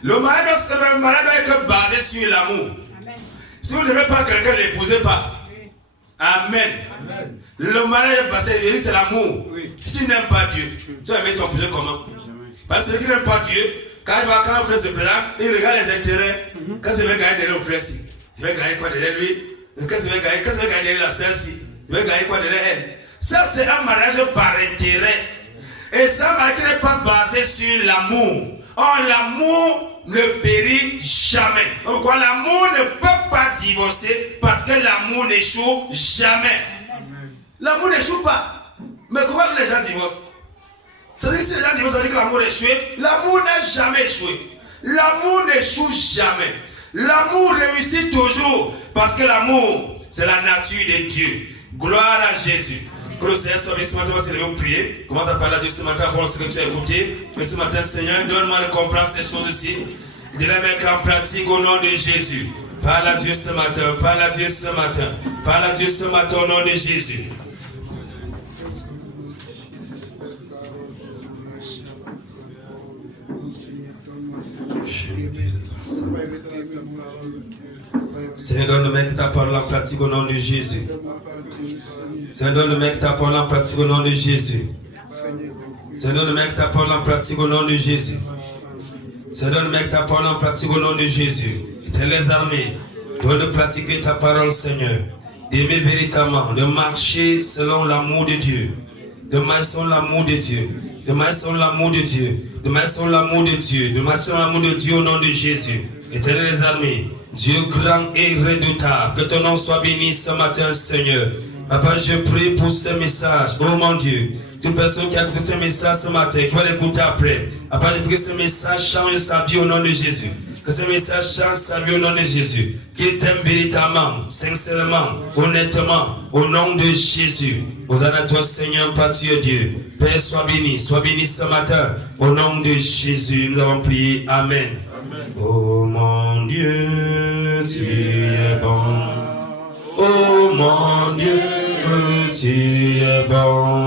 Le mariage doit être basé sur l'amour. Si vous n'aimez pas quelqu'un, ne l'épousez pas. Amen. Le mariage est basé, c'est l'amour. Si tu n'aimes pas Dieu, tu vas mettre ton projet comment? Parce que celui qui n'aime pas Dieu, quand un frère se présente, il regarde les intérêts. Quand il veut gagner derrière le frère-ci, il va gagner quoi derrière lui? Quand il veut gagner derrière la sœur-ci, il va gagner quoi derrière elle? Ça, c'est un mariage par intérêt. Et ça, un mariage qui n'est pas basé sur l'amour. Or, l'amour ne périt jamais. Pourquoi l'amour ne peut pas divorcer? Parce que l'amour n'échoue jamais. L'amour n'échoue pas. Mais comment les gens divorcent? C'est-à-dire que si les gens divorcent, ça veut dire que l'amour a échoué. L'amour n'a jamais échoué. L'amour n'échoue jamais. L'amour réussit toujours. Parce que l'amour, c'est la nature de Dieu. Gloire à Jésus. Que le Seigneur soit béni ce matin, on va se lever pour prier. Commence à parler à Dieu ce matin pour ce que tu as écouté. Mais ce matin, Seigneur, donne-moi de comprendre ces choses-ci. De les mettre en pratique au nom de Jésus. Parle à Dieu ce matin, parle à Dieu ce matin. Parle à Dieu ce matin au nom de Jésus. Seigneur, donne-nous mettre ta parole en pratique au nom de Jésus. Seigneur, donne-nous mettre ta parole en pratique au nom de Jésus. Seigneur, donne-nous mettre ta parole en pratique au nom de Jésus. Seigneur, donne-nous mettre ta parole en pratique au nom de Jésus. Éternel les armées, donne de pratiquer ta parole, Seigneur. D'aimer véritablement, de marcher selon l'amour de Dieu. De marcher selon l'amour de Dieu. De marcher selon l'amour de Dieu. De marcher selon l'amour de Dieu. De marcher selon l'amour de Dieu au nom de Jésus. Éternel des armées, Dieu grand et redoutable, que ton nom soit béni ce matin, Seigneur. Papa, je prie pour ce message, oh mon Dieu. Toute personne qui a écouté ce message ce matin, qui va l'écouter après. Papa, je prie que ce message change sa vie au nom de Jésus. Que ce message change sa vie au nom de Jésus. Qu'il t'aime véritablement, sincèrement, honnêtement, au nom de Jésus. Hosanna à toi, Seigneur, Père Dieu. Père, sois béni ce matin. Au nom de Jésus, nous avons prié. Amen. Oh mon Dieu, tu es bon. Oh mon Dieu, tu es bon.